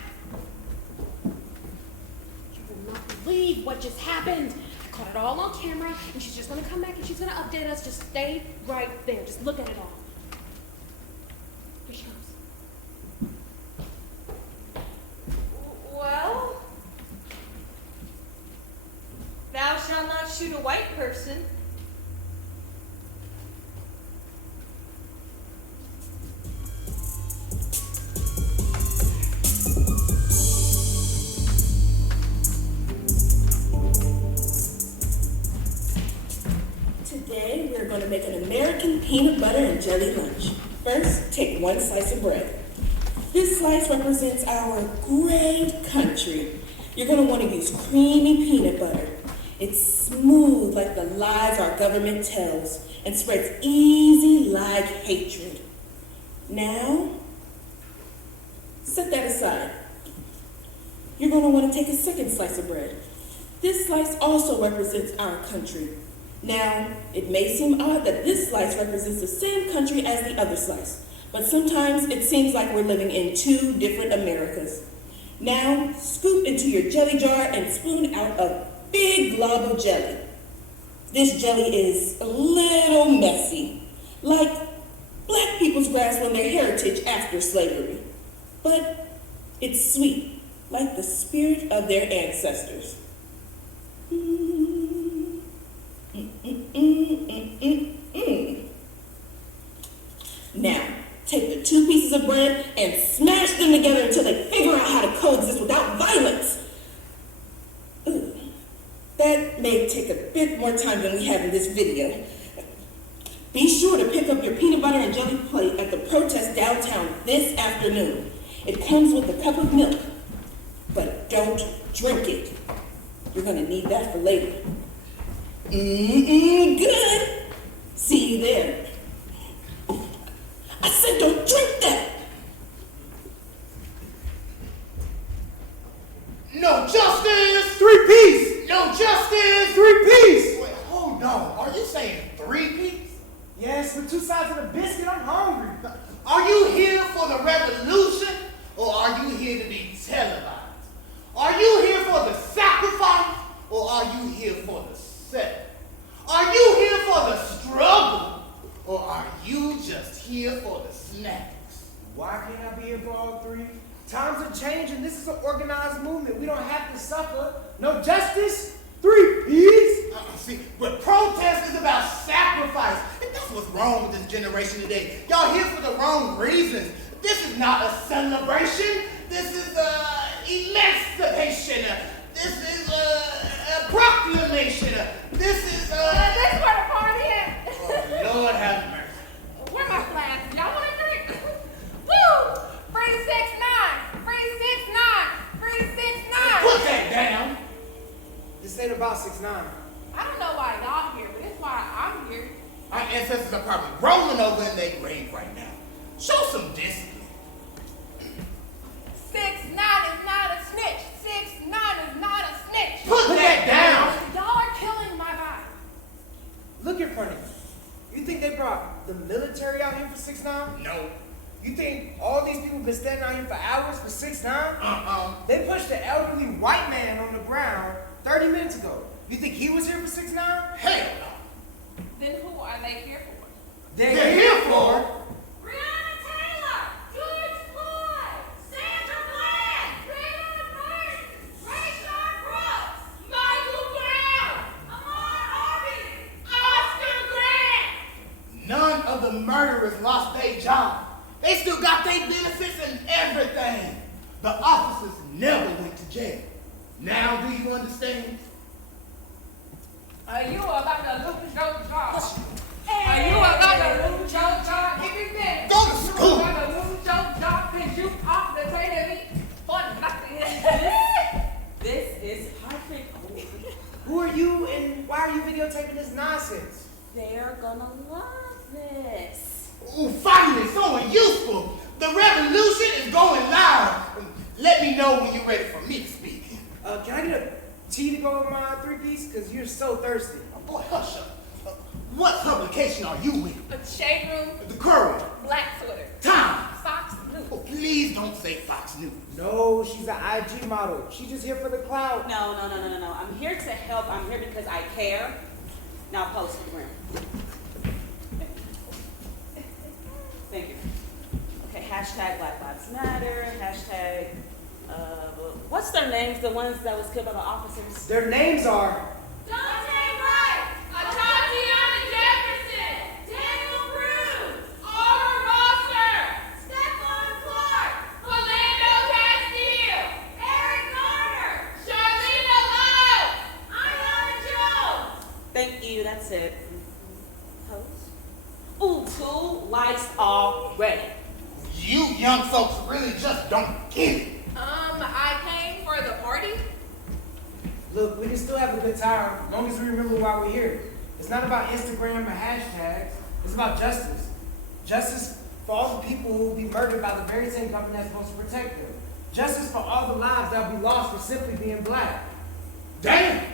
You will not believe what just happened. I caught it all on camera, and she's just gonna come back and she's gonna update us. Just stay right there. Just look at it all. Here she comes. Well, thou shalt not shoot a white person. Today, we're going to make an American peanut butter and jelly lunch. First, take 1 slice of bread. This slice represents our great country. You're going to want to use creamy peanut butter. It's smooth like the lies our government tells and spreads easy like hatred. Now, set that aside. You're going to want to take a second slice of bread. This slice also represents our country. Now, it may seem odd that this slice represents the same country as the other slice, but sometimes it seems like we're living in 2 different Americas. Now, scoop into your jelly jar and spoon out a big glob of jelly. This jelly is a little messy, like black people's grasp on their heritage after slavery, but it's sweet. like the spirit of their ancestors. Now, take the 2 pieces of bread and smash them together until they figure out how to coexist without violence. That may take a bit more time than we have in this video. Be sure to pick up your peanut butter and jelly plate at the protest downtown this afternoon. It comes with a cup of milk, but don't drink it. You're gonna need that for later. Good. See you there. I said don't drink that. No justice! 3-piece! No justice! 3-piece! Wait, hold on. Are you saying 3-piece? Yes, with 2 sides of the biscuit, I'm hungry. Are you here for the revolution, or are you here to be televised? Are you here for the sacrifice, or are you here for the set? Are you here for the struggle, or are you just here for the snacks? Why can't I be here for all 3? Times are changing. This is an organized movement. We don't have to suffer. No justice, 3-piece. See, but protest is about sacrifice. And that's what's wrong with this generation today. Y'all here for the wrong reasons. This is not a celebration. This is emancipation. This is a proclamation. This is This where the party at? Oh, Lord have mercy. Where my flags? Y'all want a drink? Woo! Free 6-9! Free 6-9! Free 6-9! Put that down. This ain't about 6'9". I don't know why y'all here, but it's why I'm here. Our ancestors are probably rolling over in their grave right now. Show some discipline. 6-9 is not a snitch. 6-9 is not a snitch. Put that down. Y'all are killing my vibe. Look in front of you. You think they brought the military out here for 6'9"? No. You think all these people been standing out here for hours for 6'9"? They pushed the elderly white man on the ground 30 minutes ago. You think he was here for 6'9"? Hell no. Then who are they here for? They're here for Breonna Taylor, George Floyd, Sandra Bland, Trayvon Martin, Rayshard Brooks, Michael Brown, Ahmaud Arbery, Oscar Grant. none of the murderers lost their job. They still got their benefits and everything. The officers never went to jail. Now do you understand? Are you about to lose your job? Are you about to lose your job? If you did, Go to school. you about to lose your job because you off the table for nothing. This is perfect. Who are you and why are you videotaping this nonsense? They're gonna love this. Ooh, finally, someone useful. The revolution is going live. Let me know when you're ready for me to speak. Can I get a tea to go with my 3-piece? Because you're so thirsty. Oh, boy, hush up. What publication are you in? The Shade Room, The Current. Black Twitter, Time. Fox News. Oh, please don't say Fox News. No, she's an IG model. She's just here for the clout. No. I'm here to help. I'm here because I care. Now post Instagram. Thank you. Okay, hashtag Black Lives Matter, hashtag, what's their names? The ones that was killed by the officers? Their names are Dante Wright, Tatiana Jefferson, Daniel Bruce, Aura Rosser, Stephon Clark, Philando Castile, Eric Garner, Charlene Love, Ayanna Jones. Thank you, that's it. Post. Ooh, 2 likes already. You young folks really just don't get it. I came for the party. Look, we can still have a good time as long as we remember why we're here. It's not about Instagram or hashtags. It's about justice. Justice for all the people who will be murdered by the very same company that's supposed to protect them. Justice for all the lives that will be lost for simply being black. Damn,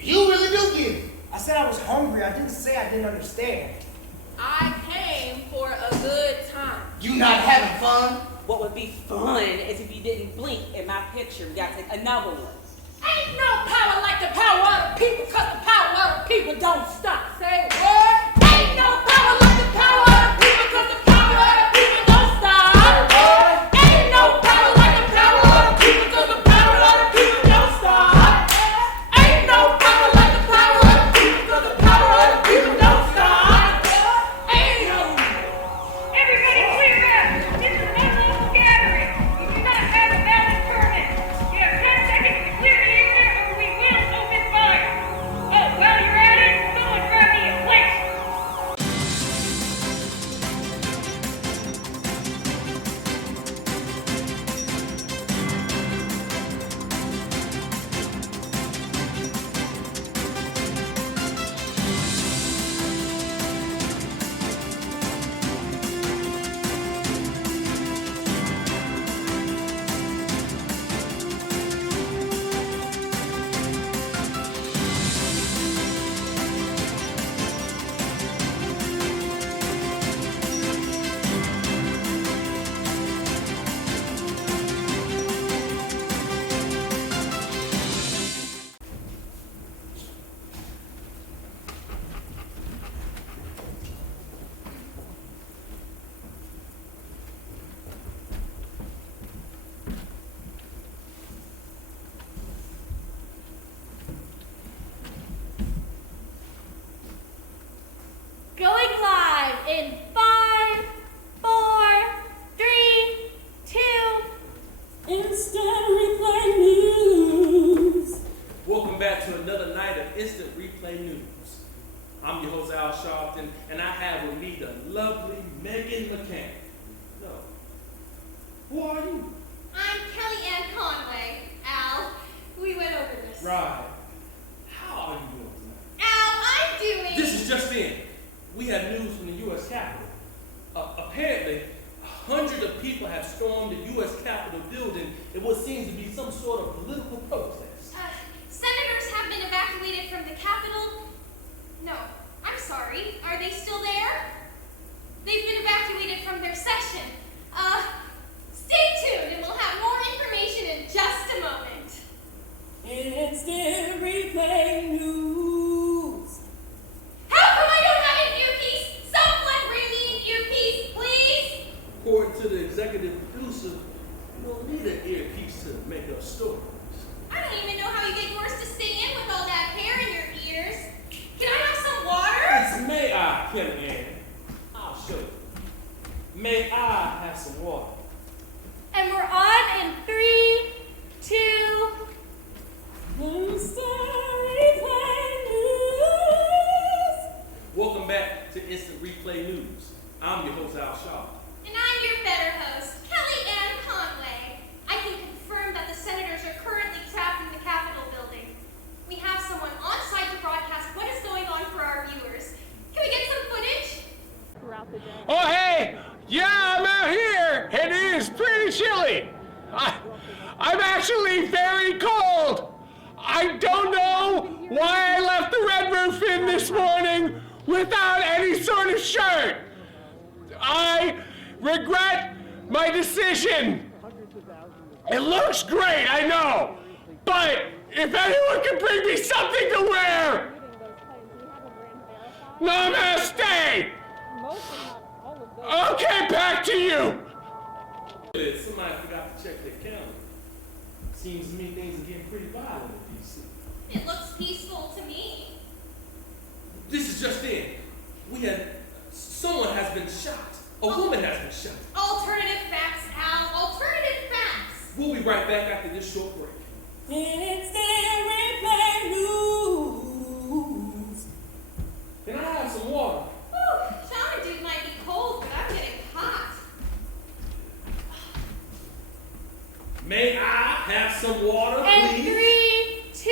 you really do get it. I said I was hungry. I didn't say I didn't understand. I came for a good time. You not having fun? What would be fun is if you didn't blink in my picture. We gotta take another one. Ain't no power like the power of the people, cause the power of the people don't stop. Say what? Ain't no power like the power of the people, cause the power of the people don't stop. Ain't no power like the power of the people, cause the Who are you? I'm Kelly Ann Conway. Al, we went over this. Right. How are you doing tonight? Al, I'm doing... This is just in. We have news from the U.S. Capitol. Apparently, hundreds of people have stormed the U.S. Capitol building in what seems to be some sort of political protest. Senators have been evacuated from the Capitol. No, I'm sorry. Are they still there? They've been evacuated from their session. Stay tuned and we'll have more information in just a moment. Instant replay news. How come I don't have an earpiece? Someone bring me an earpiece, please. According to the executive producer, you don't need an earpiece to make up stories. I don't even know how you get yours to stay in with all that hair in your ears. Can I have some water? It's May I, Kelly Ann. I'll show you. May I have some water? And we're on in 3, 2... Instant replay news. Welcome back to Instant Replay News. I'm your host, Al Shaw. And I'm your better host, Kelly Ann Conway. I can confirm that the senators are currently trapped in the Capitol building. We have someone on site to broadcast what is going on for our viewers. Can we get some footage? Oh, hey! Yeah, I'm out here. It is pretty chilly. I'm actually very cold. I don't know why I left the Red Roof Inn this morning without any sort of shirt. I regret my decision. It looks great, I know. But if anyone can bring me something to wear, namaste. Okay, back to you. Somebody forgot to check their calendar. Seems to me things are getting pretty violent in D.C. It looks peaceful to me. This is just in. Someone has been shot. A woman has been shot. Alternative facts, Al. Alternative facts. We'll be right back after this short break. Instant replay news. Can I have some water? Whew, shower dude might be cold, but I'm getting hot. May I have some water, And please? 3, 2...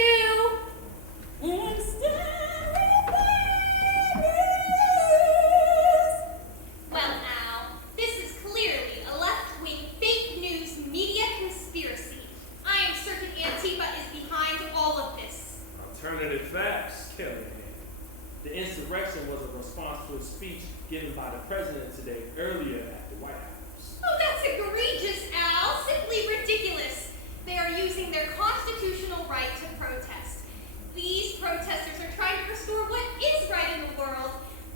Instant Well, now, this is clearly a left-wing fake news media conspiracy. I am certain Antifa is behind all of this. Alternative facts, Kelly Ann. The insurrection was a response to a speech given by the president today earlier at the White House. Oh, that's egregious, Al. Simply ridiculous. They are using their constitutional right to protest. These protesters are trying to restore what is right in the world.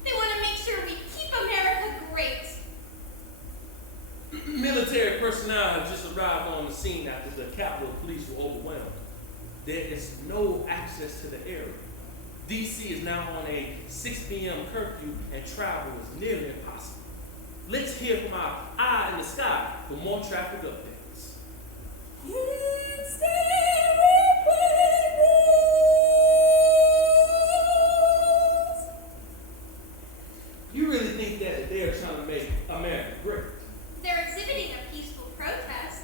They want to make sure we keep America great. Military personnel have just arrived on the scene after the Capitol Police were overwhelmed. There is no access to the area. D.C. is now on a 6 p.m. curfew and travel is nearly impossible. Let's hear from our eye in the sky for more traffic updates. You really think that they're trying to make America great? They're exhibiting a peaceful protest.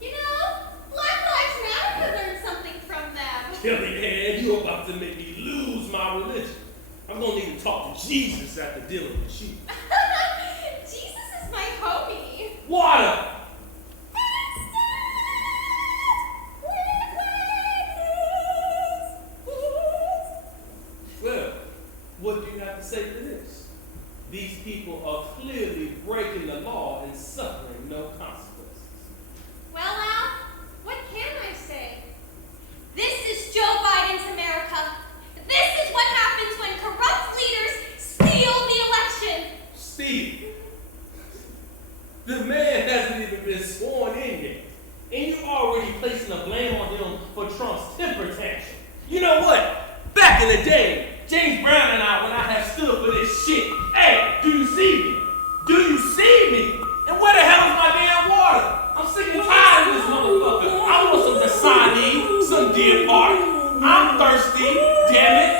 You know, Black Lives Matter could learn something from them. Kelly Ann, you're about to make me lose my religion. I'm gonna need to talk to Jesus after dealing with you. Jesus is my homie. Water! Well, what do you have to say to this? These people are clearly breaking the law and suffering no consequences. Well, Al, what can I say? This is Joe Biden's America. This is what happens when corrupt leaders steal the election. Steve, the man hasn't even been sworn in yet, and you're already placing the blame on him for Trump's temper tantrum. You know what? Back in the day, James Brown and I, when I had stood for this shit, hey, do you see me? Do you see me? And where the hell is my damn water? I'm sick and tired of this motherfucker. I want some Dasani, some Deer Park. I'm thirsty, damn it.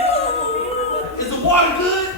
Is the water good?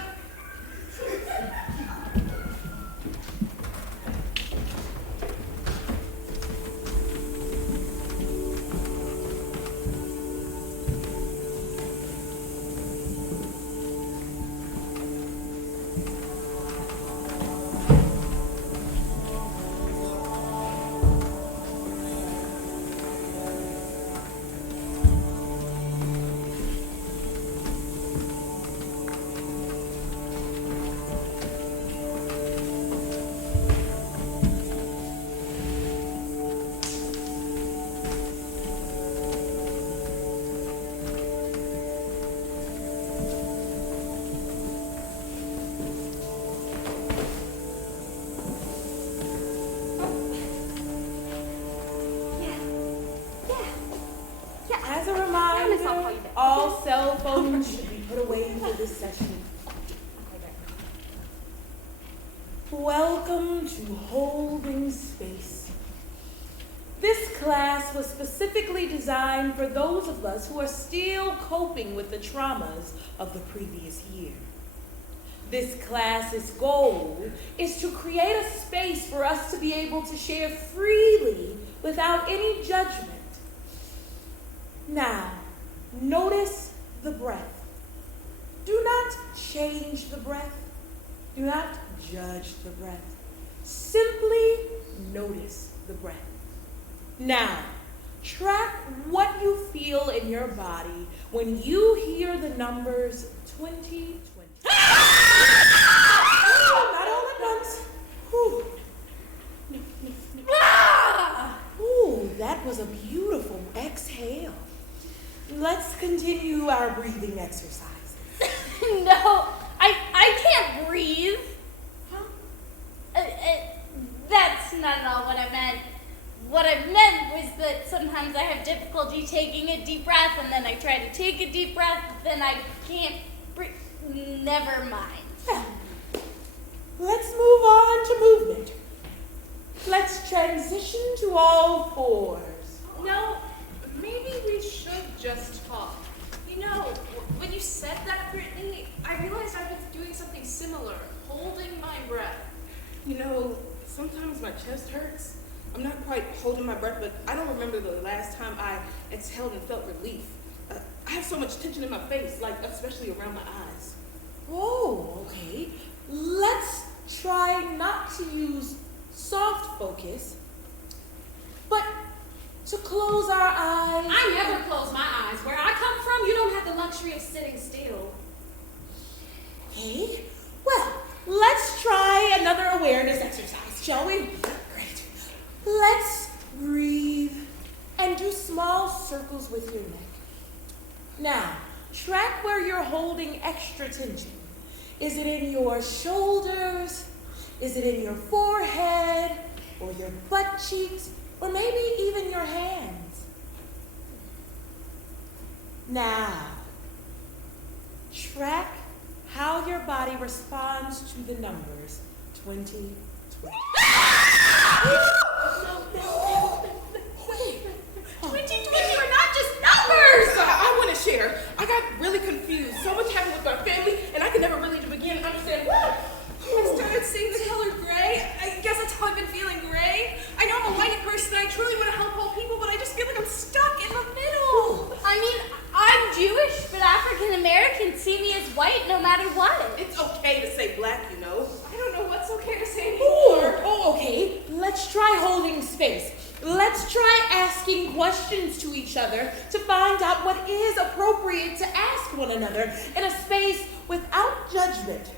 phones should be put away for this session. Welcome to Holding Space. This class was specifically designed for those of us who are still coping with the traumas of the previous year. This class's goal is to create a space for us to be able to share freely without any judgment. Now, notice the breath. Do not change the breath. Do not judge the breath. Simply notice the breath. Now, track what you feel in your body when you hear the numbers 20, 20. Not all at once. Whew. Ooh, that was a beautiful exhale. Let's continue our breathing exercise. No, I can't breathe. Huh? That's not at all what I meant. What I meant was that sometimes I have difficulty taking a deep breath, and then I try to take a deep breath, then I can't breathe. Never mind. Let's move on to movement. Let's transition to all fours. No, maybe we should just talk. You know, when you said that, Brittany, I realized I've been doing something similar, holding my breath. You know, sometimes my chest hurts. I'm not quite holding my breath, but I don't remember the last time I exhaled and felt relief. I have so much tension in my face, like especially around my eyes. Oh, okay. Let's try not to use soft focus, but to close our eyes. I never close my eyes. Where I come from, you don't have the luxury of sitting still. Okay. Well, let's try another awareness exercise, shall we? Great. Let's breathe and do small circles with your neck. Now, track where you're holding extra tension. Is it in your shoulders? Is it in your forehead? Or your butt cheeks? Or maybe even your hands? Now, track how your body responds to the numbers 20, 20. 2020 are not just numbers! I want to share. I got really confused. So much happened with our family, and I could never really begin to understand what. I started seeing the color gray. I guess that's how I've been feeling, gray. I know I'm a white person, and I truly want to help all people, but I just feel like I'm stuck in the middle. I mean, I'm Jewish, but African Americans see me as white no matter what. It's okay to say black, you know. I don't know what's okay to say anymore. Oh, okay. Let's try holding space. Let's try asking questions to each other to find out what is appropriate to ask one another in a space without judgment.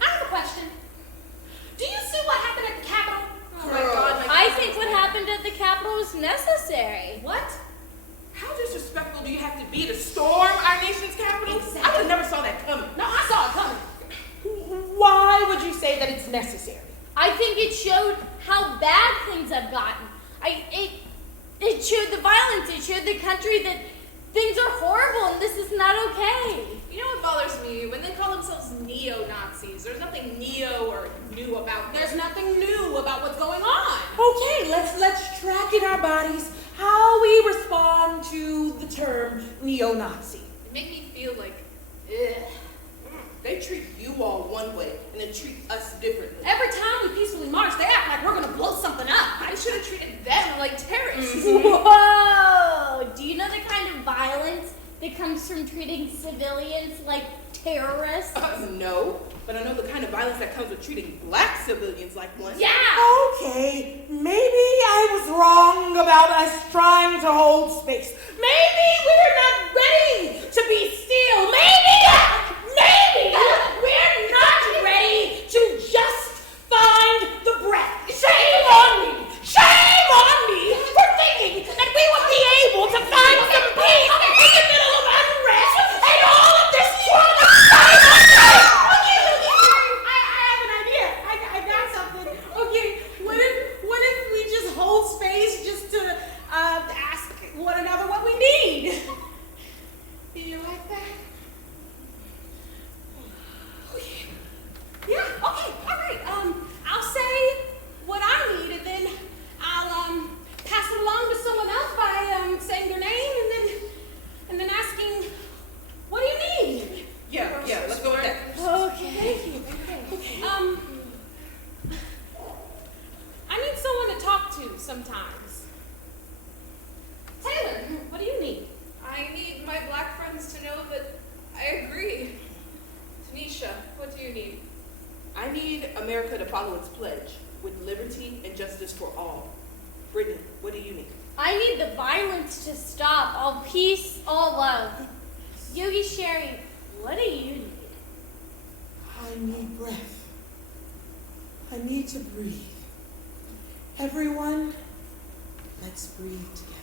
I have a question. Do you see what happened at the Capitol? Oh my God. I think what happened at the Capitol was necessary. What? How disrespectful do you have to be to storm our nation's capital? Exactly. I would have never saw that coming. No, I saw it coming. Why would you say that it's necessary? I think it showed how bad things have gotten. It showed the violence. It showed the country that things are horrible and this is not okay. You know what bothers me? When they call themselves neo-Nazis, there's nothing neo or new about them. There's nothing new about what's going on. Okay, let's track in our bodies how we respond to the term neo-Nazi. It makes me feel like, ugh. They treat you all one way and then treat us differently. Every time we peacefully march, they act like we're gonna blow something up. I should have treated them like terrorists. Whoa! Do you know the kind of violence that comes from treating civilians like terrorists? No, but I know the kind of violence that comes with treating black civilians like one. Yeah! Okay, maybe I was wrong about us trying to hold space. Maybe we're not ready to be still. Maybe we're not ready to just find the breath. Shame on me for thinking that we would be able to find some peace in the middle of unrest and all of this trauma. I have an idea. I got something. Okay, what if we just hold space just to ask one another what we need? sometimes. Taylor, what do you need? I need my black friends to know that I agree. Tanisha, what do you need? I need America to follow its pledge with liberty and justice for all. Brittany, what do you need? I need the violence to stop. All peace, all love. Yogi Sherry, what do you need? I need breath. I need to breathe. Everyone, let's breathe together.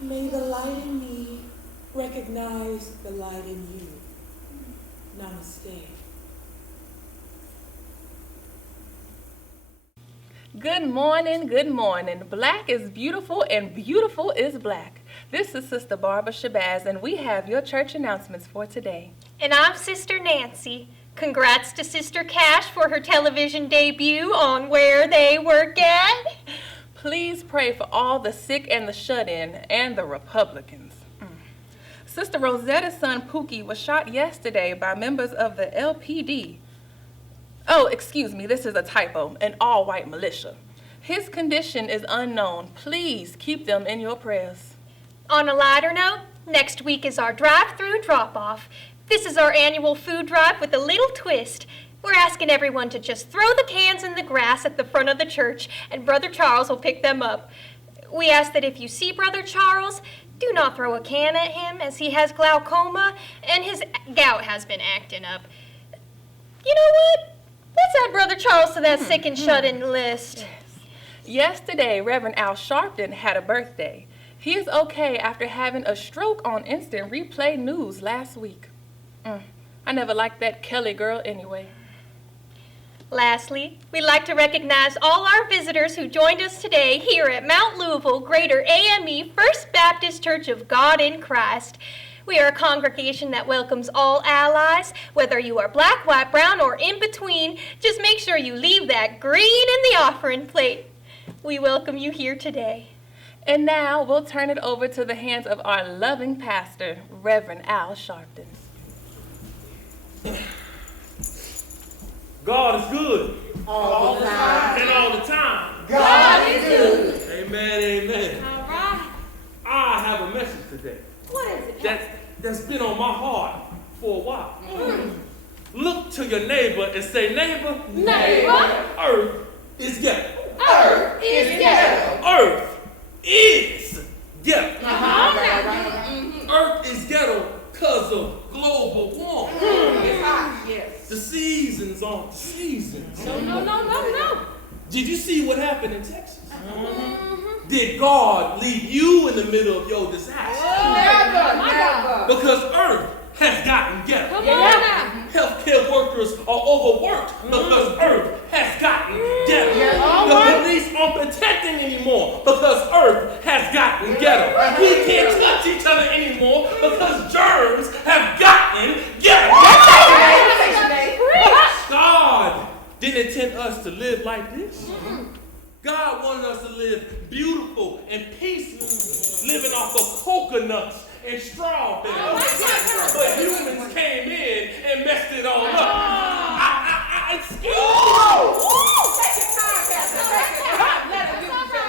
May the light in me recognize the light in you. Namaste. Good morning, good morning. Black is beautiful and beautiful is black. This is Sister Barbara Shabazz and we have your church announcements for today. And I'm Sister Nancy. Congrats to Sister Cash for her television debut on Where They Work At. Please pray for all the sick and the shut-in and the Republicans. Sister Rosetta's son Pookie was shot yesterday by members of the LPD. Oh, excuse me, this is a typo, an all-white militia. His condition is unknown. Please keep them in your prayers. On a lighter note, next week is our drive-through drop-off. This is our annual food drive with a little twist. We're asking everyone to just throw the cans in the grass at the front of the church, and Brother Charles will pick them up. We ask that if you see Brother Charles, do not throw a can at him, as he has glaucoma, and his gout has been acting up. You know what? Let's add Brother Charles to that sick and shut-in list. Yesterday, Reverend Al Sharpton had a birthday. He is okay after having a stroke on instant replay news last week. I never liked that Kelly girl anyway. Lastly, we'd like to recognize all our visitors who joined us today here at Mount Louisville Greater AME First Baptist Church of God in Christ. We are a congregation that welcomes all allies, whether you are black, white, brown, or in between. Just make sure you leave that green in the offering plate. We welcome you here today. And now we'll turn it over to the hands of our loving pastor, Reverend Al Sharpton. God is good. All the time. And all the time. God is good. Amen, amen. All right. I have a message today. What is it? That's been on my heart for a while. Look to your neighbor and say, neighbor. Neighbor. Earth is ghetto. Earth is ghetto. Earth is ghetto. Uh-huh. Earth is ghetto because of global warming. It's hot, yes. The seasons aren't seasons. No. Did you see what happened in Texas? Did God leave you in the middle of your disaster? Never. Because Earth has gotten ghetto. Come on now. Healthcare workers are overworked because Earth has gotten ghetto. The police aren't protecting anymore because Earth has gotten ghetto. We can't touch each other anymore because germs have gotten ghetto. God didn't intend us to live like this. God wanted us to live beautiful and peaceful, living off of coconuts and strawberries. But humans came in and messed it all up.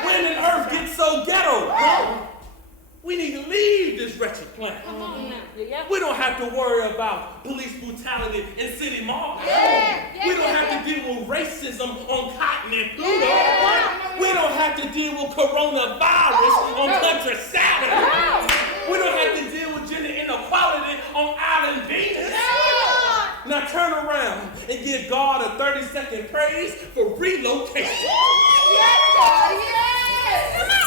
When the earth gets so ghetto, we need to leave this wretched planet. We don't have to worry about police brutality in city malls. We don't have to deal with racism on Cotton and Pluto. We don't have to deal with coronavirus on Country Saturday. We don't have to deal with gender inequality on Island Venus. Now turn around and give God a 30-second praise for relocation. Yes, God, yes! Come on!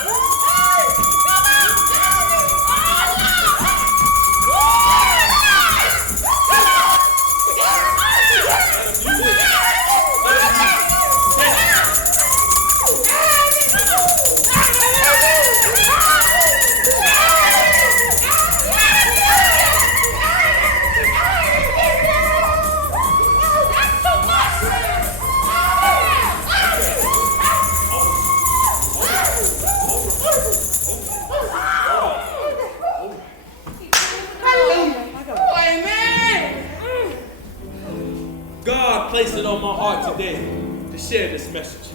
God placed it on my heart today to share this message.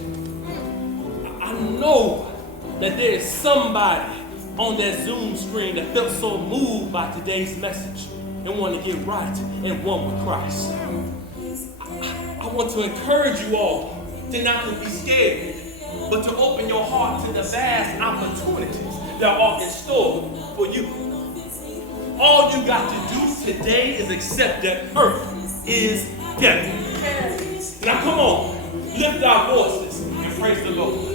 I know that there is somebody on that Zoom screen that felt so moved by today's message and want to get right and one with Christ. I want to encourage you all to not to be scared, but to open your heart to the vast opportunities that are in store for you. All you got to do today is accept that earth is heaven. Now come on, lift our voices and praise the Lord.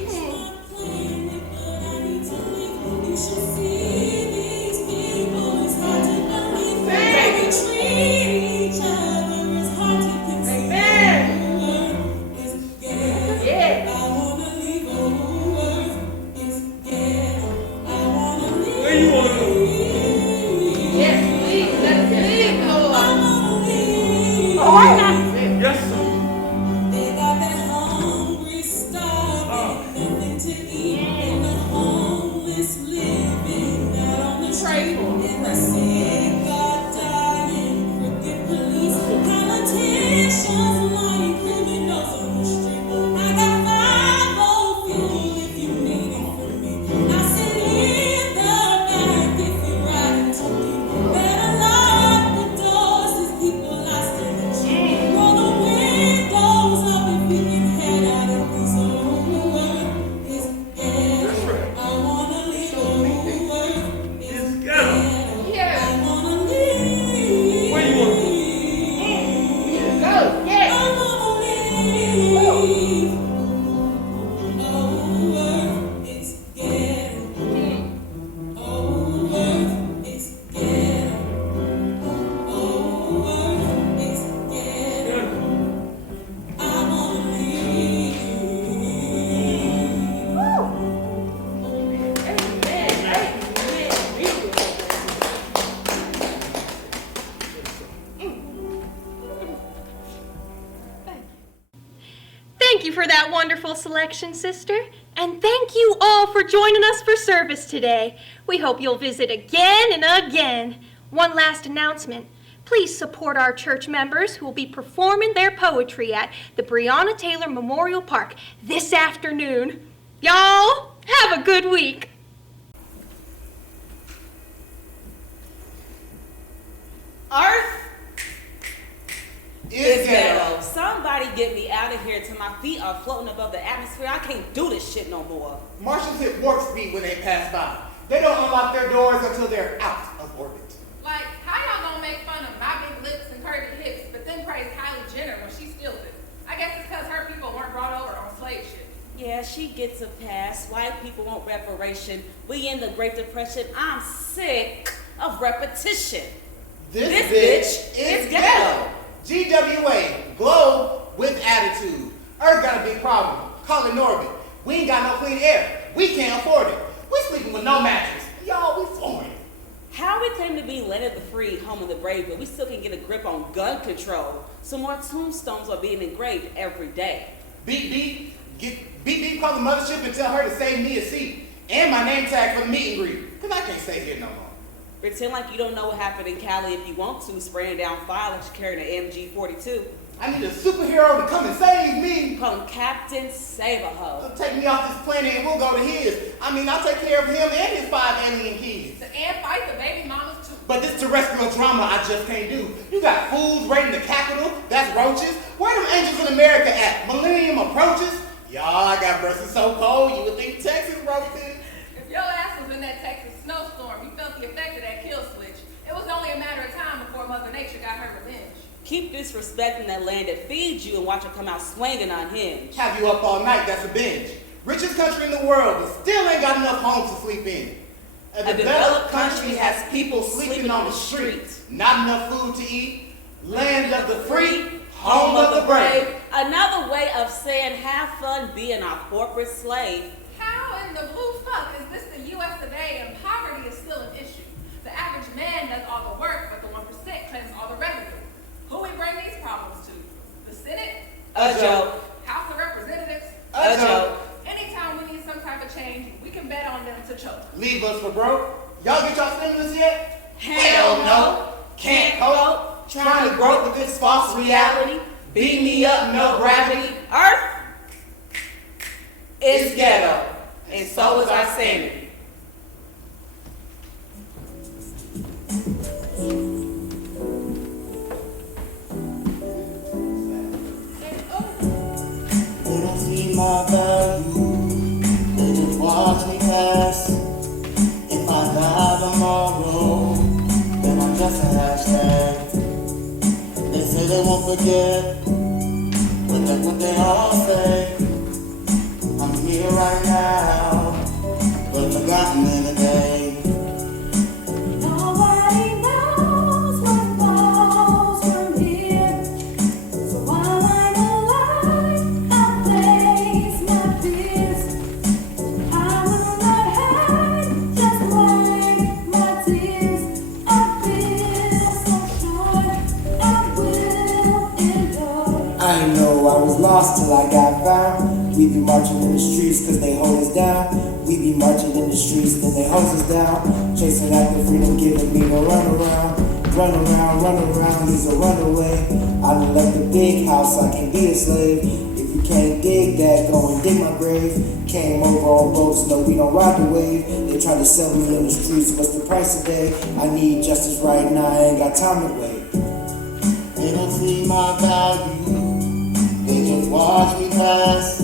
Selection, sister, and thank you all for joining us for service today. We hope you'll visit again and again. One last announcement. Please support our church members who will be performing their poetry at the Breonna Taylor Memorial Park this afternoon. Y'all, have a good week. Earth is ghetto. Somebody get me out of here till my feet are floating above the atmosphere. I can't do this shit no more. Martians hit warp speed when they pass by. They don't unlock their doors until they're out of orbit. Like, how y'all gonna make fun of my big lips and curvy hips, but then praise Kylie Jenner when she steals it? I guess it's because her people weren't brought over on slave shit. Yeah, she gets a pass. White people want reparation. We in the Great Depression. I'm sick of repetition. This bitch is ghetto. GWA, globe with attitude. Earth got a big problem. Call it Norbit. We ain't got no clean air. We can't afford it. We sleeping with no mattress. Y'all, we flooring. How we claim to be land of the free, home of the brave, but we still can get a grip on gun control. So more tombstones are being engraved every day. Beep, call the mothership and tell her to save me a seat. And my name tag for the meet and greet. Because I can't stay here no more. Pretend like you don't know what happened in Cali if you want to, spraying down fire like you're carrying an MG-42. I need a superhero to come and save me. Call him Captain Save-A-Ho. Take me off this planet and we'll go to his. I'll take care of him and his 5 alien kids. And fight the baby mamas too. But this terrestrial drama I just can't do. You got fools raiding the Capitol, that's roaches. Where them angels in America at? Millennium approaches? Y'all, I got breath so cold, you would think Texas roasted. If your ass was in that Texas snowstorm, you felt the effect of that kill switch. It was only a matter of time before Mother Nature got her revenge. Keep disrespecting that land that feeds you and watch her come out swinging on him. Have you up all night, that's a binge. Richest country in the world, but still ain't got enough homes to sleep in. A developed country has people sleeping on the streets. Not enough food to eat. Land of the free, home of the brave. Another way of saying have fun being our corporate slave. How in the blue fuck is this the U.S. of A and poverty is still an issue? The average man does all the work, but the 1% claims all the revenue. Who we bring these problems to? The Senate? A joke. House of Representatives? A joke. Anytime we need some type of change, we can bet on them to choke. Leave us for broke? Y'all get y'all stimulus yet? Hell no. Can't cope. Trying to grope with this false reality. Beat me up, no gravity. Earth It's ghetto, and so is our sanity. They don't see my value, they just watch me pass. If I die tomorrow, then I'm just a hashtag. They say they won't forget, but that's what they all say. I'm here right now, but forgotten in a day. Nobody knows what falls from here. So while I'm alive, I face my fears. I will not hide, just wipe my tears. I feel so sure I will endure. I know I was lost till I got found. We be marching in the streets cause they hold us down. We be marching in the streets, then they hose us down. Chasing after freedom, giving me the runaround. Run around, he's a runaway. I done left the big house, I can't be a slave. If you can't dig that, go and dig my grave. Came over on boats, no we don't ride the wave. They try to sell me in the streets, what's the price today? I need justice right now, I ain't got time to wait. They don't see my value, they just watch me pass.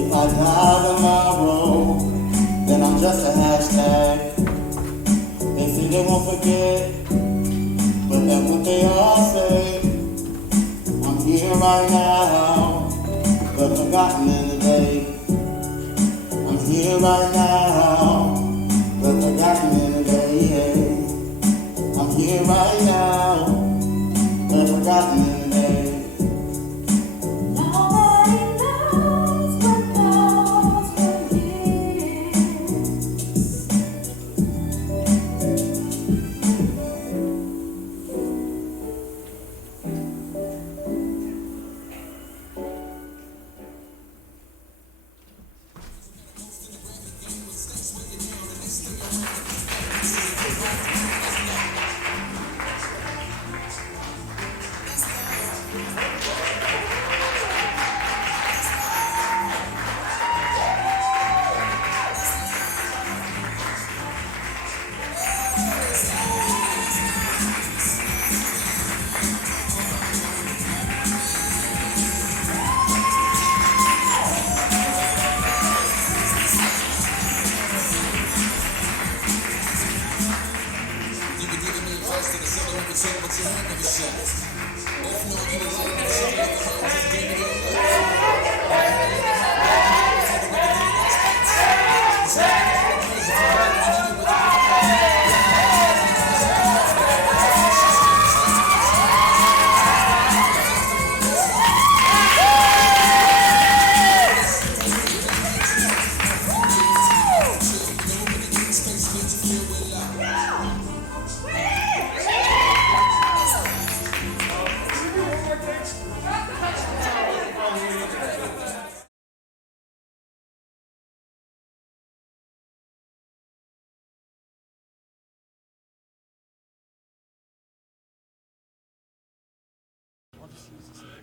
If I die tomorrow, then I'm just a hashtag. They say they won't forget, but that's what they all say. I'm here right now, but forgotten in the day. I'm here right now, but forgotten in the day. I'm here right now, but forgotten in the day. Nobody knows what falls from here.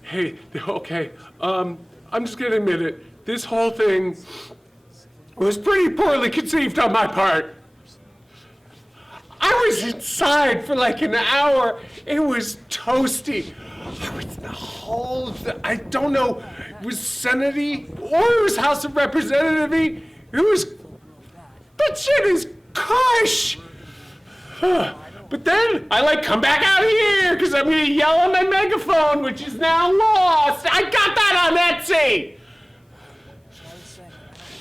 Hey, okay, I'm just gonna admit it. This whole thing was pretty poorly conceived on my part. I was inside for like an hour. It was toasty. I was in the whole, I don't know, it was Senate-y or it was House of Representative-y. It was, that shit is cush. But then I like come back out here because I'm gonna yell on my megaphone, which is now lost. I got that on Etsy.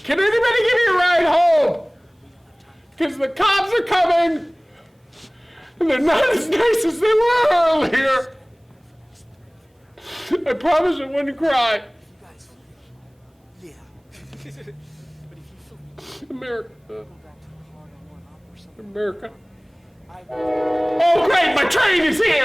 Can anybody give me a ride home? Because the cops are coming and they're not as nice as they were earlier. I promise I wouldn't cry. America. America. Oh, great, my train is here!